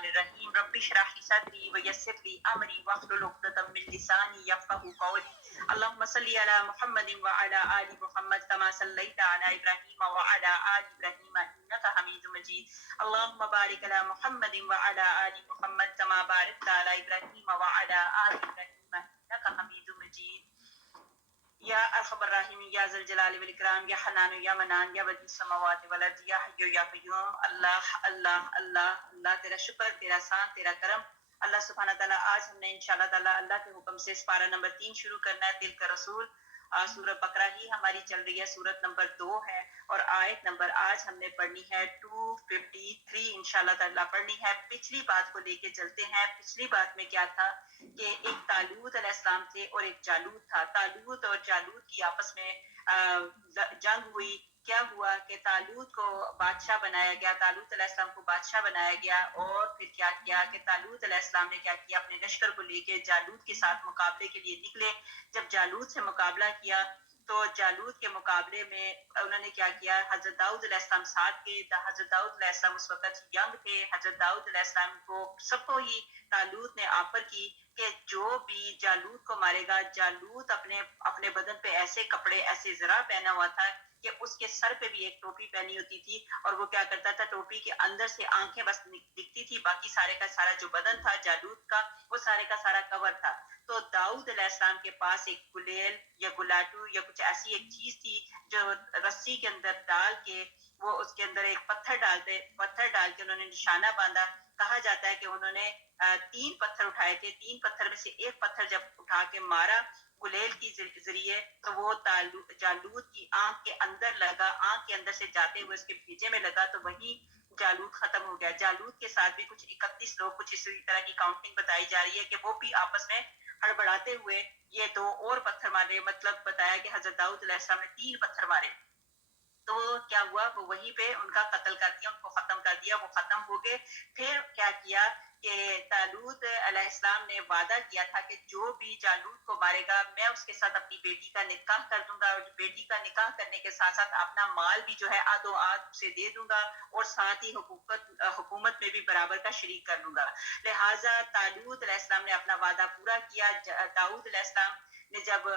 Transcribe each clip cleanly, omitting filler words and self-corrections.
الرحمن الرحیم رب اشرح لی صدری ویسر لی امری واحلل عقدۃ من لسانی یفقهوا قولی اللهم صل علی محمد وعلی آل محمد كما صلیت علی ابراہیم وعلی آل ابراہیم انک حمید مجید اللهم بارک علی محمد وعلی آل محمد كما بارکت علی ابراہیم وعلی آل ابراہیم انک حمید مجید یا ارحم الراحمین یا ذی الجلال والاکرام یا حنان یا منان یا بدیع السماوات والارض یا حی یا قیوم اللہ اللہ اللہ اللہ تیرا شکر تیرا احسان تیرا کرم اللہ سبحانہ تعالیٰ آج ہم نے انشاءاللہ تعالیٰ اللہ کے حکم سے سپارہ نمبر 3 شروع کرنا ہے دل کا رسول سورہ بقرہ ہی ہماری چل رہی ہے سورت نمبر 2 ہے اور آیت نمبر آج ہم نے پڑھنی ہے 253 انشاءاللہ تعالیٰ پڑھنی ہے پچھلی بات کو لے کے چلتے ہیں پچھلی بات میں کیا تھا کہ ایک طالوت علیہ السلام تھے اور ایک جالوت تھا طالوت اور جالوت کی آپس میں جنگ ہوئی کیا ہوا کہ طالوت کو بادشاہ بنایا گیا طالوت علیہ السلام کو بادشاہ بنایا گیا اور پھر کیا کیا کہ طالوت علیہ السلام نے کیا کیا اپنے لشکر کو لے کے جالوت کے ساتھ مقابلے کے لیے نکلے جب جالوت سے مقابلہ کیا تو جالوت کے مقابلے میں انہوں نے کیا کیا حضرت داؤد علیہ السلام ساتھ کے حضرت داؤد علیہ السلام اس وقت ینگ تھے حضرت داؤد علیہ السلام کو سب کو ہی طالوت نے آفر کی کہ جو بھی جالوت کو مارے گا جالوت اپنے بدن پہ ایسے کپڑے ایسے زرہ پہنا ہوا تھا کہ اس کے سر پہ بھی ایک ٹوپی پہنی ہوتی تھی اور وہ کیا کرتا تھا ٹوپی کے اندر سے آنکھیں بس دکھتی تھی باقی سارے کا سارا جو بدن تھا جالوت کا وہ سارے کا سارا کور تھا تو داؤد علیہ السلام کے پاس ایک گلیل یا گلاٹو یا کچھ ایسی ایک چیز تھی جو رسی کے اندر ڈال کے وہ اس کے اندر ایک پتھر ڈال کے انہوں نے نشانہ باندھا کہا جاتا ہے کہ انہوں نے 3 پتھر اٹھائے تھے 3 پتھر میں سے ایک پتھر جب اٹھا کے مارا گلیل کی ذریعے تو وہ جالوت کی آنکھ کے اندر لگا آنکھ کے اندر سے جاتے ہوئے اس کے بھیجے میں لگا تو وہیں جالوت ختم ہو گیا جالوت کے ساتھ بھی کچھ 31 لوگ کچھ اسی طرح کی کاؤنٹنگ بتائی جا رہی ہے کہ وہ بھی آپس میں ہڑبڑاتے ہوئے یہ 2 اور پتھر مارے مطلب بتایا کہ حضرت داؤد علیہ السلام نے 3 پتھر مارے تو کیا ہوا وہ وہیں پہ ان کا قتل کر دیا ان کو ختم کر دیا وہ ختم ہو گئے پھر کیا کیا کہ طالوت علیہ السلام نے وعدہ کیا تھا کہ جو بھی جالوت کو مارے گا میں اس کے ساتھ اپنی بیٹی کا نکاح کر دوں گا اور بیٹی کا نکاح کرنے کے ساتھ ساتھ اپنا مال بھی جو ہے آدھو آدھ سے دے دوں گا اور ساتھ ہی حکومت میں بھی برابر کا شریک کر لوں گا لہٰذا طالوت علیہ السلام نے اپنا وعدہ پورا کیا داؤد علیہ السلام نے جب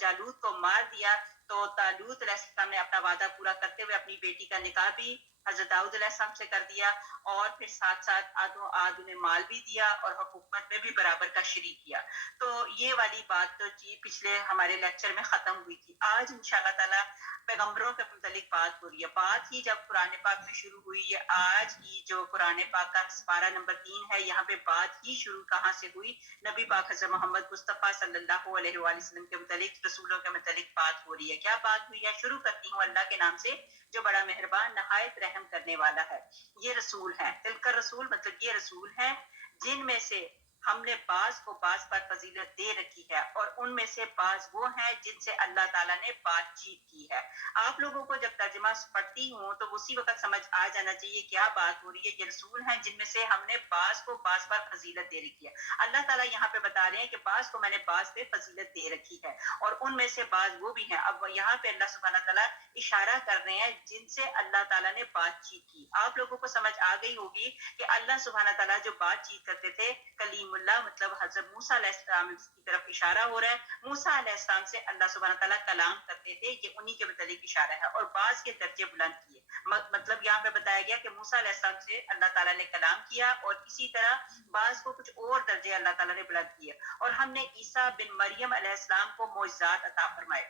جالوت کو مار دیا تو طالوت علیہ السلام نے اپنا وعدہ پورا کرتے ہوئے اپنی بیٹی کا نکاح بھی حضرت داؤد علیہ السلام سے کر دیا اور پھر ساتھ ساتھ آدھوں آدھ انہیں مال بھی دیا اور حکومت میں بھی برابر کا شریک کیا تو یہ والی بات تو جی پچھلے ہمارے لیکچر میں ختم ہوئی تھی آج انشاءاللہ تعالیٰ پیغمبروں کے متعلق بات ہو رہی ہے بات ہی جب قرآن پاک میں شروع ہوئی ہے آج کی جو قرآن پاک کا سپارہ نمبر 3 ہے یہاں پہ بات ہی شروع کہاں سے ہوئی نبی پاک حضرت محمد مصطفیٰ صلی اللہ علیہ وآلہ وسلم کے متعلق رسولوں کے متعلق بات ہو رہی ہے کیا بات ہوئی ہے شروع کرتی ہوں اللہ کے نام سے جو بڑا مہربان نہایت رحم کرنے والا ہے یہ رسول ہیں تلک رسول مطلب یہ رسول ہیں جن میں سے ہم نے بعض کو بعض پر فضیلت دے رکھی ہے اور ان میں سے بعض وہ ہیں جن سے اللہ تعالیٰ نے بات چیت کی ہے آپ لوگوں کو جب ترجمہ پڑھتی ہوں تو اسی وقت سمجھ آ جانا چاہیے کیا بات ہو رہی ہے یہ رسول ہیں جن میں سے ہم نے بعض کو بعض پر فضیلت دے رکھی ہے اللہ تعالیٰ یہاں پہ بتا رہے ہیں کہ بعض کو میں نے بعض پہ فضیلت دے رکھی ہے اور ان میں سے بعض وہ بھی ہیں اب یہاں پہ اللہ سبحانہ تعالیٰ اشارہ کر رہے ہیں جن سے اللہ تعالیٰ نے بات چیت کی آپ لوگوں کو سمجھ آ گئی ہوگی کہ اللہ سبحانہ تعالیٰ جو بات چیت کرتے تھے کلیم اللہ مطلب حضرت موسیٰ علیہ السلام کی طرف اشارہ ہو رہا ہے موسیٰ علیہ السلام سے اللہ سبحانہ تعالیٰ کلام کرتے تھے یہ انہی کے متعلق اشارہ ہے اور بعض کے درجے بلند کیے مطلب یہاں پہ بتایا گیا کہ موسیٰ علیہ السلام سے اللہ تعالیٰ نے کلام کیا اور اسی طرح بعض کو کچھ اور درجے اللہ تعالیٰ نے بلند کیے اور ہم نے عیسیٰ بن مریم علیہ السلام کو معجزات عطا فرمائے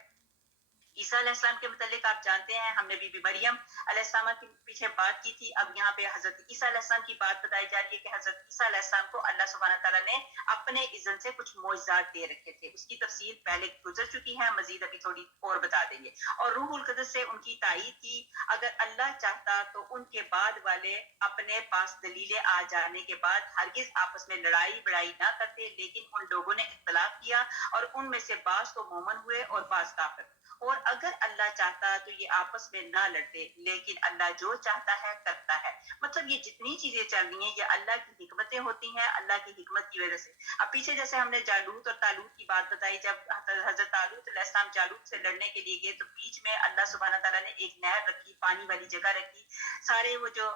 عیسیٰ علیہ السلام کے متعلق آپ جانتے ہیں ہم نے بی بی مریم علیہ السلام کے پیچھے بات کی تھی اب یہاں پہ حضرت عیسیٰ علیہ السلام کی بات بتائی جا رہی ہے کہ حضرت عیسیٰ علیہ السلام کو اللہ سبحانہ تعالیٰ نے اپنے اذن سے کچھ معجزات دے رکھے تھے اس کی تفصیل پہلے گزر چکی ہے مزید ابھی تھوڑی اور بتا دیں گے اور روح القدس سے ان کی تائید کی اگر اللہ چاہتا تو ان کے بعد والے اپنے پاس دلیلیں آ جانے کے بعد ہرگز آپس میں لڑائی بڑائی نہ کرتے لیکن ان لوگوں نے اختلاف کیا اور ان میں سے بعض تو مومن ہوئے اور بعض کافر اور اگر اللہ چاہتا تو یہ آپس میں نہ لڑتے، لیکن اللہ جو چاہتا ہے کرتا ہے. مطلب یہ جتنی چیزیں چل رہی ہیں یہ اللہ کی حکمتیں ہوتی ہیں، اللہ کی حکمت کی وجہ سے. اب پیچھے جیسے ہم نے جالوت اور طالوت کی بات بتائی، جب حضرت طالوت علیہ السلام جالوت سے لڑنے کے لیے گئے تو بیچ میں اللہ سبحانہ تعالیٰ نے ایک نہر رکھی، پانی والی جگہ رکھی. سارے وہ جو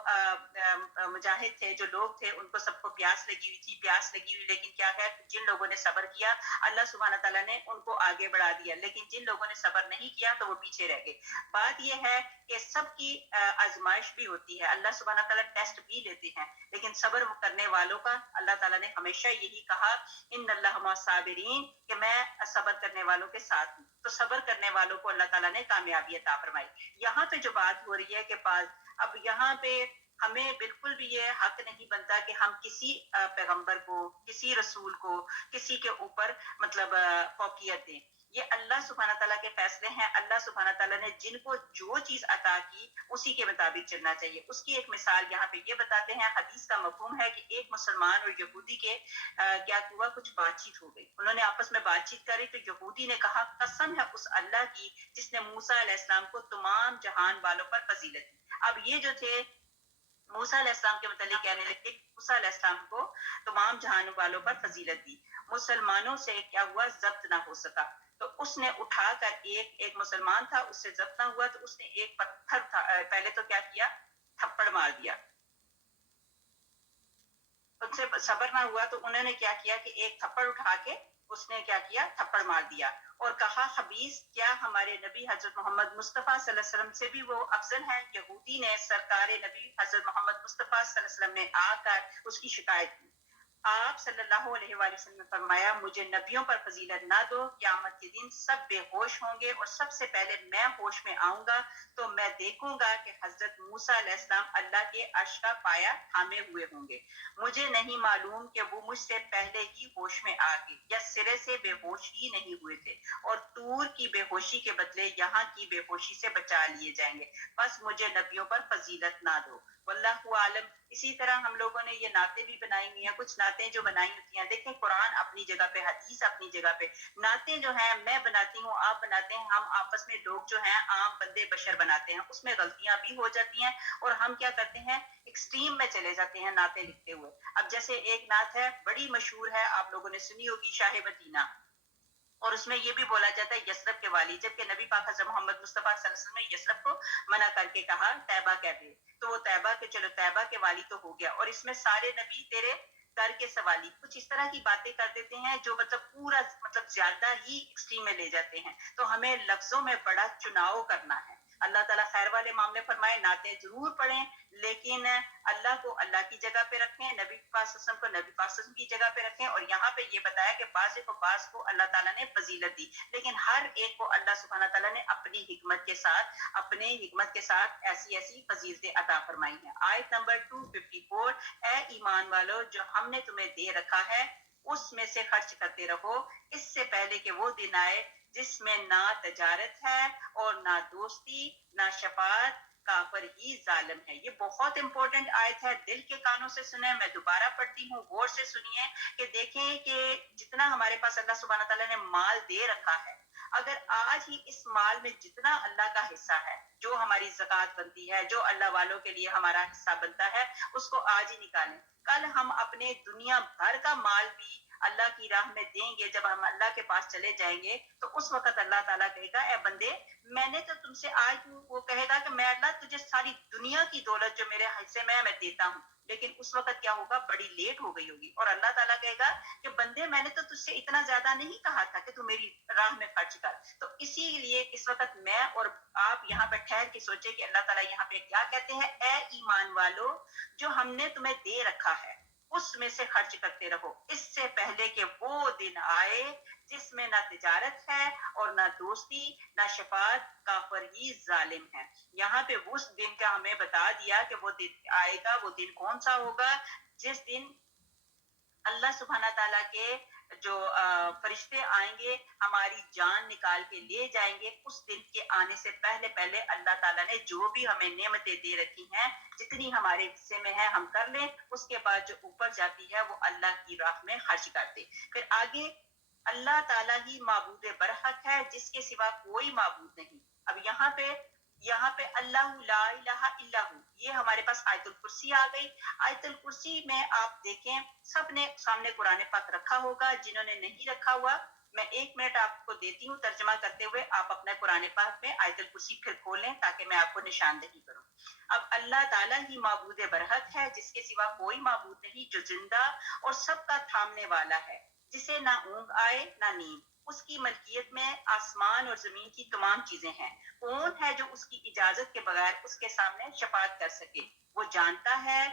مجاہد تھے، جو لوگ تھے، ان کو سب کو پیاس لگی ہوئی تھی، پیاس لگی ہوئی، لیکن کیا ہے، جن لوگوں نے صبر کیا اللہ سبحانہ تعالیٰ نے ان کو آگے بڑھا دیا، لیکن جن لوگوں نے صبر نہیں کیا تو وہ پیچھے رہ گئے. بات یہ ہے کہ سب کی آزمائش بھی ہوتی ہے، اللہ سبحانہ تعالیٰ ٹیسٹ بھی لیتے ہیں، لیکن صبر کرنے والوں کا اللہ تعالیٰ نے ہمیشہ یہی کہا ان اللہ مع الصابرین، کہ میں صبر کرنے والوں کے ساتھ ہوں. تو صبر کرنے والوں کو اللہ تعالیٰ نے کامیابی عطا فرمائی. یہاں پہ جو بات ہو رہی ہے کہ اب یہاں پہ ہمیں بالکل بھی یہ حق نہیں بنتا کہ ہم کسی پیغمبر کو، کسی رسول کو، کسی کے اوپر مطلب فوقیت دیں. یہ اللہ سبحانہ تعالیٰ کے فیصلے ہیں. اللہ سبحانہ تعالیٰ نے جن کو جو چیز عطا کی اسی کے مطابق چلنا چاہیے. اس کی ایک مثال یہاں پہ یہ بتاتے ہیں، حدیث کا مفہوم ہے کہ ایک مسلمان اور یہودی کے کیا ہوا، کچھ بات چیت ہو گئی، انہوں نے آپس میں بات چیت کری تو یہودی نے کہا قسم ہے اس اللہ کی جس نے موسیٰ علیہ السلام کو تمام جہان والوں پر فضیلت دی. اب یہ جو تھے موسیٰ علیہ السلام کے متعلق کہنے لگے موسیٰ علیہ السلام کو تمام جہان والوں پر فضیلت دی. مسلمانوں سے کیا ہوا، ضبط نہ ہو سکا. تو اس نے اٹھا کر ایک مسلمان تھا، اس سے ضبط نہ ہوا تو اس نے ایک پتھر پہلے تو کیا کیا، تھپڑ مار دیا. ان سے صبر نہ ہوا تو انہوں نے کیا کیا کہ ایک تھپڑ اٹھا کے اس نے کیا کیا، تھپڑ مار دیا اور کہا خبیث، کیا ہمارے نبی حضرت محمد مصطفیٰ صلی اللہ علیہ وسلم سے بھی وہ افضل ہے؟ یہودی نے سرکار نبی حضرت محمد مصطفیٰ صلی اللہ علیہ وسلم نے آ کر اس کی شکایت کی. آپ صلی اللہ علیہ وآلہ وسلم نے فرمایا مجھے نبیوں پر فضیلت نہ دو، قیامت کے دن سب بے ہوش ہوں گے اور سب سے پہلے میں ہوش میں آؤں گا تو میں دیکھوں گا کہ حضرت موسیٰ علیہ السلام اللہ کے عرش کا پایا تھامے ہوئے ہوں گے. مجھے نہیں معلوم کہ وہ مجھ سے پہلے ہی ہوش میں آ گئے یا سرے سے بے ہوش ہی نہیں ہوئے تھے اور طور کی بے ہوشی کے بدلے یہاں کی بے ہوشی سے بچا لیے جائیں گے. بس مجھے نبیوں پر فضیلت نہ دو. واللہ عالم. اسی طرح ہم لوگوں نے یہ نعتیں بھی بنائی ہوئی ہیں، کچھ نعتیں جو بنائی ہوتی ہیں، دیکھیں قرآن اپنی جگہ پہ، حدیث اپنی جگہ پہ. نعتیں جو ہیں میں بناتی ہوں، آپ بناتے ہیں، ہم آپس میں لوگ جو ہیں عام بندے بشر بناتے ہیں، اس میں غلطیاں بھی ہو جاتی ہیں اور ہم کیا کرتے ہیں، ایکسٹریم میں چلے جاتے ہیں نعتیں لکھتے ہوئے. اب جیسے ایک نعت ہے بڑی مشہور ہے، آپ لوگوں نے سنی ہوگی، شاہ مدینہ، اور اس میں یہ بھی بولا جاتا ہے یثرب کے والی، جبکہ نبی پاک حضرت محمد مصطفیٰ صلی اللہ علیہ وسلم نے یثرب کو منع کر کے کہا طیبہ کہتے، تو وہ طیبہ کے چلو طیبہ کے والی تو ہو گیا. اور اس میں سارے نبی تیرے در کے سوالی، کچھ اس طرح کی باتیں کر دیتے ہیں جو مطلب پورا مطلب زیادہ ہی ایکسٹریم میں لے جاتے ہیں. تو ہمیں لفظوں میں بڑا چناؤ کرنا ہے. اللہ تعالیٰ خیر والے معاملے فرمائے، نعتیں ضرور پڑھیں لیکن اللہ کو اللہ کی جگہ پہ رکھیں، نبی پاک صلی اللہ علیہ وسلم کو نبی پاک صلی اللہ علیہ وسلم کی جگہ پہ رکھیں. اور یہاں پہ یہ بتایا کہ بعض کو اللہ تعالیٰ نے فضیلت دی، لیکن ہر ایک کو اللہ سبحانہ تعالیٰ نے اپنی حکمت کے ساتھ ایسی ایسی فضیلتیں عطا فرمائی ہیں. آیت نمبر 254، اے ایمان والو جو ہم نے تمہیں دے رکھا ہے اس میں سے خرچ کرتے رہو، اس سے پہلے کہ وہ دن آئے جس میں نہ تجارت ہے اور نہ دوستی نہ شفاعت، کافر ہی ظالم ہے. یہ بہت امپورٹنٹ آیت ہے، دل کے کانوں سے سنیں. میں دوبارہ پڑھتی ہوں، غور سے سنیے کہ دیکھیں کہ جتنا ہمارے پاس اللہ سبحانہ تعالیٰ نے مال دے رکھا ہے، اگر آج ہی اس مال میں جتنا اللہ کا حصہ ہے، جو ہماری زکوٰۃ بنتی ہے، جو اللہ والوں کے لیے ہمارا حصہ بنتا ہے، اس کو آج ہی نکالیں. کل ہم اپنے دنیا بھر کا مال بھی اللہ کی راہ میں دیں گے. جب ہم اللہ کے پاس چلے جائیں گے تو اس وقت اللہ تعالیٰ کہے گا اے بندے میں نے تو تم سے آج، وہ کہے گا کہ میں اللہ تجھے ساری دنیا کی دولت جو میرے حصے میں ہے میں دیتا ہوں، لیکن اس وقت کیا ہوگا، بڑی لیٹ ہو گئی ہوگی. اور اللہ تعالیٰ کہے گا کہ بندے میں نے تو تجھ سے اتنا زیادہ نہیں کہا تھا کہ تو میری راہ میں خرچ کر. تو اسی لیے اس وقت میں اور آپ یہاں پہ ٹھہر کے سوچے کہ اللہ تعالیٰ یہاں پہ کیا کہتے ہیں، اے ایمان والو جو ہم نے تمہیں دے رکھا ہے اس میں سے خرچ کرتے رہو، اس سے پہلے کہ وہ دن آئے جس میں نہ تجارت ہے اور نہ دوستی نہ شفاعت، کافر ہی ظالم ہے. یہاں پہ اس دن کا ہمیں بتا دیا کہ وہ دن آئے گا. وہ دن کون سا ہوگا؟ جس دن اللہ سبحانہ تعالیٰ کے جو فرشتے آئیں گے ہماری جان نکال کے لے جائیں گے. اس دن کے آنے سے پہلے اللہ تعالیٰ نے جو بھی ہمیں نعمتیں دے رکھی ہیں، جتنی ہمارے حصے میں ہے ہم کر لیں، اس کے بعد جو اوپر جاتی ہے وہ اللہ کی راہ میں خرچ کر دیں. پھر آگے اللہ تعالیٰ ہی معبود برحق ہے جس کے سوا کوئی معبود نہیں. اب یہاں پہ اللہ لا الہ الا ہو، یہ ہمارے پاس آیت الکرسی آ گئی. آیت الکرسی میں آپ دیکھیں سب نے سامنے قرآن پاک رکھا ہوگا، جنہوں نے نہیں رکھا ہوا میں 1 منٹ آپ کو دیتی ہوں ترجمہ کرتے ہوئے، آپ اپنا قرآن پاک میں آیت الکرسی پھر کھولیں تاکہ میں آپ کو نشاندہی کروں. اب اللہ تعالیٰ ہی معبود برحق ہے جس کے سوا کوئی معبود نہیں، جو زندہ اور سب کا تھامنے والا ہے، جسے نہ اونگ آئے نہ نیند. اس کی ملکیت میں آسمان اور زمین کی تمام چیزیں ہیں. کون ہے جو اس کی اجازت کے بغیر اس کے سامنے شفاعت کر سکے؟ وہ جانتا ہے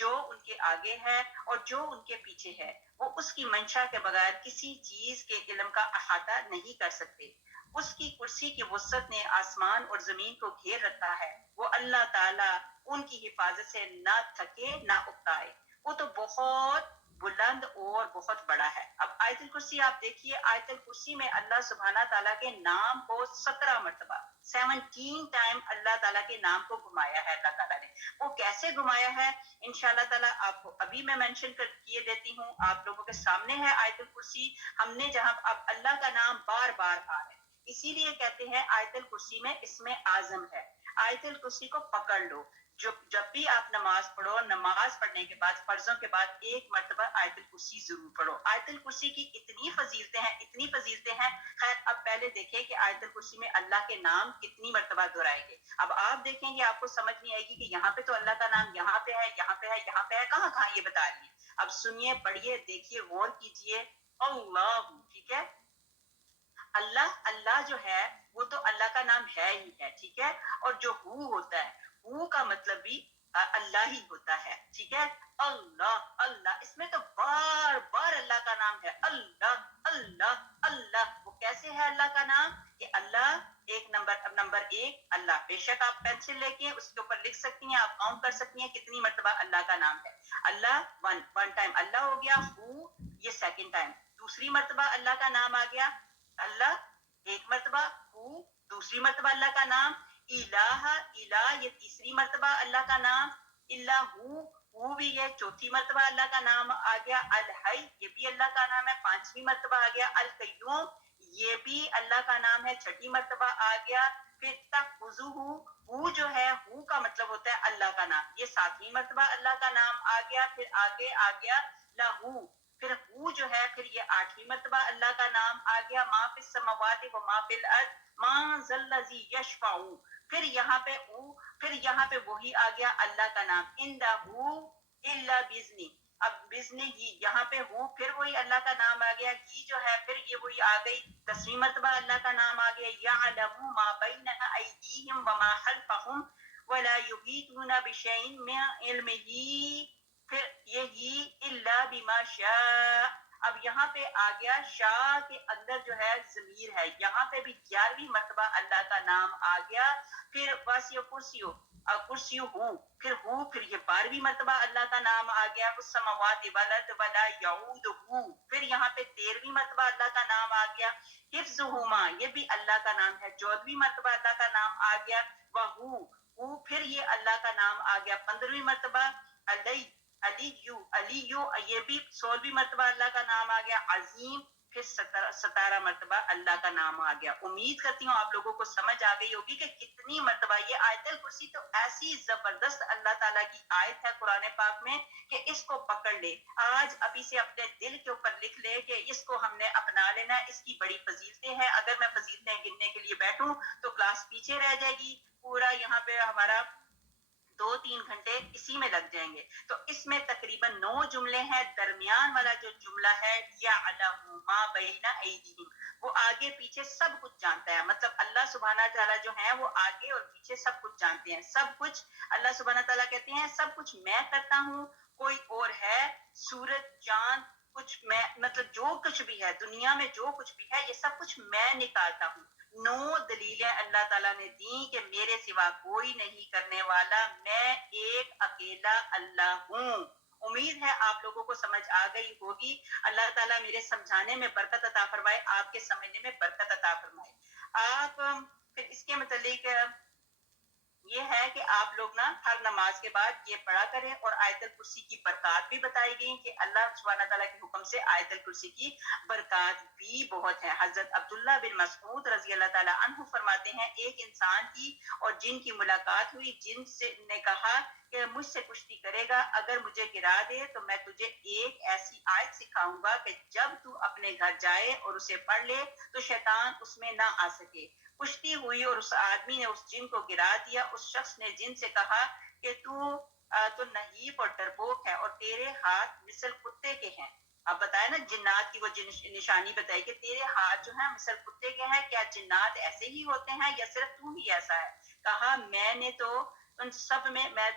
جو ان کے آگے ہے اور جو ان کے پیچھے ہے. وہ اس کی منشا کے بغیر کسی چیز کے علم کا احاطہ نہیں کر سکتے. اس کی کرسی کی وسعت نے آسمان اور زمین کو گھیر رکھا ہے. وہ اللہ تعالیٰ ان کی حفاظت سے نہ تھکے نہ اکتائے. وہ تو بہت بلند اور بہت بڑا ہے. اب آیت الکرسی آپ دیکھیے، آیت الکرسی میں اللہ سبحانہ تعالیٰ کے نام کو 17 مرتبہ 17 ٹائم اللہ تعالیٰ کے نام کو گھمایا ہے. اللہ تعالیٰ نے وہ کیسے گھمایا ہے انشاءاللہ تعالیٰ آپ کو ابھی میں مینشن کیے دیتی ہوں. آپ لوگوں کے سامنے ہے آیت الکرسی. ہم نے جہاں اب اللہ کا نام بار بار آ رہا ہے، اسی لیے کہتے ہیں آیت الکرسی میں اسم اعظم ہے. آیت الکرسی کو پکڑ لو. جب بھی آپ نماز پڑھو، نماز پڑھنے کے بعد فرضوں کے بعد 1 مرتبہ آیت الکرسی ضرور پڑھو. آیت الکرسی کی اتنی فضیلتیں ہیں. خیر اب پہلے دیکھیں کہ آیت الکرسی میں اللہ کے نام کتنی مرتبہ دہرائے گے. اب آپ دیکھیں گے آپ کو سمجھ نہیں آئے گی کہ یہاں پہ تو اللہ کا نام یہاں پہ ہے، یہاں پہ ہے، یہاں پہ ہے، کہاں کہاں یہ بتا رہی ہے. اب سنیے، پڑھیے، دیکھیے، غور کیجیے. اللہ، ٹھیک ہے، اللہ جو ہے وہ تو اللہ کا نام ہے ہی ہے، ٹھیک ہے. اور جو ہو ہوتا ہے، ہو کا مطلب بھی اللہ ہی ہوتا ہے، ٹھیک ہے. اللہ اس میں تو بار بار اللہ کا نام ہے. اللہ اللہ. وہ کیسے ہے اللہ کا نام؟ کہ اللہ نمبر 1 اللہ. بے شک آپ پینسل لے کے اس کے اوپر لکھ سکتی ہیں، آپ کاؤنٹ کر سکتی ہیں کتنی مرتبہ اللہ کا نام ہے. اللہ ون ٹائم اللہ ہو گیا. ہو یہ سیکنڈ ٹائم، دوسری مرتبہ اللہ کا نام آ گیا. اللہ 1 مرتبہ. ہو دوسری مرتبہ اللہ کا نام. الہ یہ تیسری مرتبہ اللہ کا نام. اللہ بھی یہ چوتھی مرتبہ اللہ کا نام آ گیا. الحی یہ بھی اللہ کا نام ہے، 5ویں مرتبہ آ گیا. القیوم یہ بھی اللہ کا نام ہے، 6ٹھی مرتبہ آ گیا. پھر ہو جو ہے، ہو کا مطلب ہوتا ہے اللہ کا نام، یہ 7ویں مرتبہ اللہ کا نام آ گیا. پھر آگے آ گیا لہو. پھر ہو جو ہے پھر یہ 8ویں مرتبہ اللہ کا نام آ گیا. ما فی السماوات و ما فی الارض ما ذا الذی یشفع. پھر یہاں پہ وہی آ گیا اللہ کا نام اندہ الا باذنہ. اب باذنہ ہی یہاں پہ ہو پھر وہی اللہ کا نام آ گیا. ہی جو ہے پھر یہ وہی آ گئی 10ویں مرتبہ اللہ کا نام آ گیا. یعلم ما بین ایدیہم وما خلفہم ولا یحیطون بشیء من علمہ. پھر یہی الا بما شاء. اب یہاں پہ آ گیا شاہ کے اندر جو ہے ضمیر ہے، یہاں پہ بھی 11ویں مرتبہ اللہ کا نام آ گیا. پھر واسع کرسی ہو، پھر یہ 12ویں مرتبہ اللہ کا نام آ گیا. السماوات والارض ولا یعودہ. پھر یہاں پہ 13ویں مرتبہ اللہ کا نام آ گیا. حفظہما یہ بھی اللہ کا نام ہے، 14ویں مرتبہ اللہ کا نام آ گیا. وہو پھر یہ اللہ کا نام آ گیا 15ویں مرتبہ. علی یہ بھی 16ویں مرتبہ اللہ کا نام آ گیا. عظیم پھر 17 مرتبہ اللہ کا نام آ گیا. امید کرتی ہوں آپ لوگوں کو سمجھ آ گئی ہوگی کہ کتنی مرتبہ یہ آیت الکرسی تو ایسی زبردست اللہ تعالیٰ کی آیت ہے قرآن پاک میں کہ اس کو پکڑ لے. آج ابھی سے اپنے دل کے اوپر لکھ لے کہ اس کو ہم نے اپنا لینا ہے. اس کی بڑی فضیلتیں ہیں. اگر میں فضیلتیں گننے کے لیے بیٹھوں تو کلاس پیچھے رہ جائے گی. پورا یہاں پہ ہمارا 2-3 گھنٹے اسی میں لگ جائیں گے. تو اس میں تقریباً 9 جملے ہیں. درمیان والا جو جملہ ہے یعلم ما بین ایدیہم، وہ آگے پیچھے سب کچھ جانتا ہے. مطلب اللہ سبحانہ تعالیٰ جو ہیں وہ آگے اور پیچھے سب کچھ جانتے ہیں. سب کچھ اللہ سبحانہ تعالیٰ کہتے ہیں سب کچھ میں کرتا ہوں، کوئی اور ہے. سورج، چاند، کچھ میں، مطلب جو کچھ بھی ہے دنیا میں، جو کچھ بھی ہے یہ سب کچھ میں نکالتا ہوں. 9 دلیلیں اللہ تعالیٰ نے دی کہ میرے سوا کوئی نہیں کرنے والا، میں ایک اکیلا اللہ ہوں. امید ہے آپ لوگوں کو سمجھ آ گئی ہوگی. اللہ تعالیٰ میرے سمجھانے میں برکت عطا فرمائے، آپ کے سمجھنے میں برکت عطا فرمائے. آپ پھر اس کے متعلق یہ ہے کہ آپ لوگ نا ہر نماز کے بعد یہ پڑھا کریں، اور آیت الکرسی کی برکات بھی بتائی گئی کہ اللہ سبحانہ تعالیٰ کے حکم سے آیت الکرسی کی برکات بھی بہت ہے۔ حضرت عبداللہ بن مسعود رضی اللہ تعالیٰ عنہ فرماتے ہیں ایک انسان کی اور جن کی ملاقات ہوئی، جن سے نے کہا کہ مجھ سے کشتی کرے گا، اگر مجھے گرا دے تو میں تجھے ایک ایسی آیت سکھاؤں گا کہ جب تو اپنے گھر جائے اور اسے پڑھ لے تو شیطان اس میں نہ آ سکے۔ کشتی ہوئی اور اس آدمی نے اس جن کو گرا دیا۔ اس شخص نے جن سے کہا کہ تو نحیف اور ڈرپوک ہے اور تیرے ہاتھ مثل کتے کے ہیں۔ اب بتایا نا جنات کی وہ نشانی بتائی کہ تیرے ہاتھ جو ہیں مثل کتے کے ہیں، کیا جنات ایسے ہی ہوتے ہیں یا صرف تو ہی ایسا ہے؟ کہا میں تو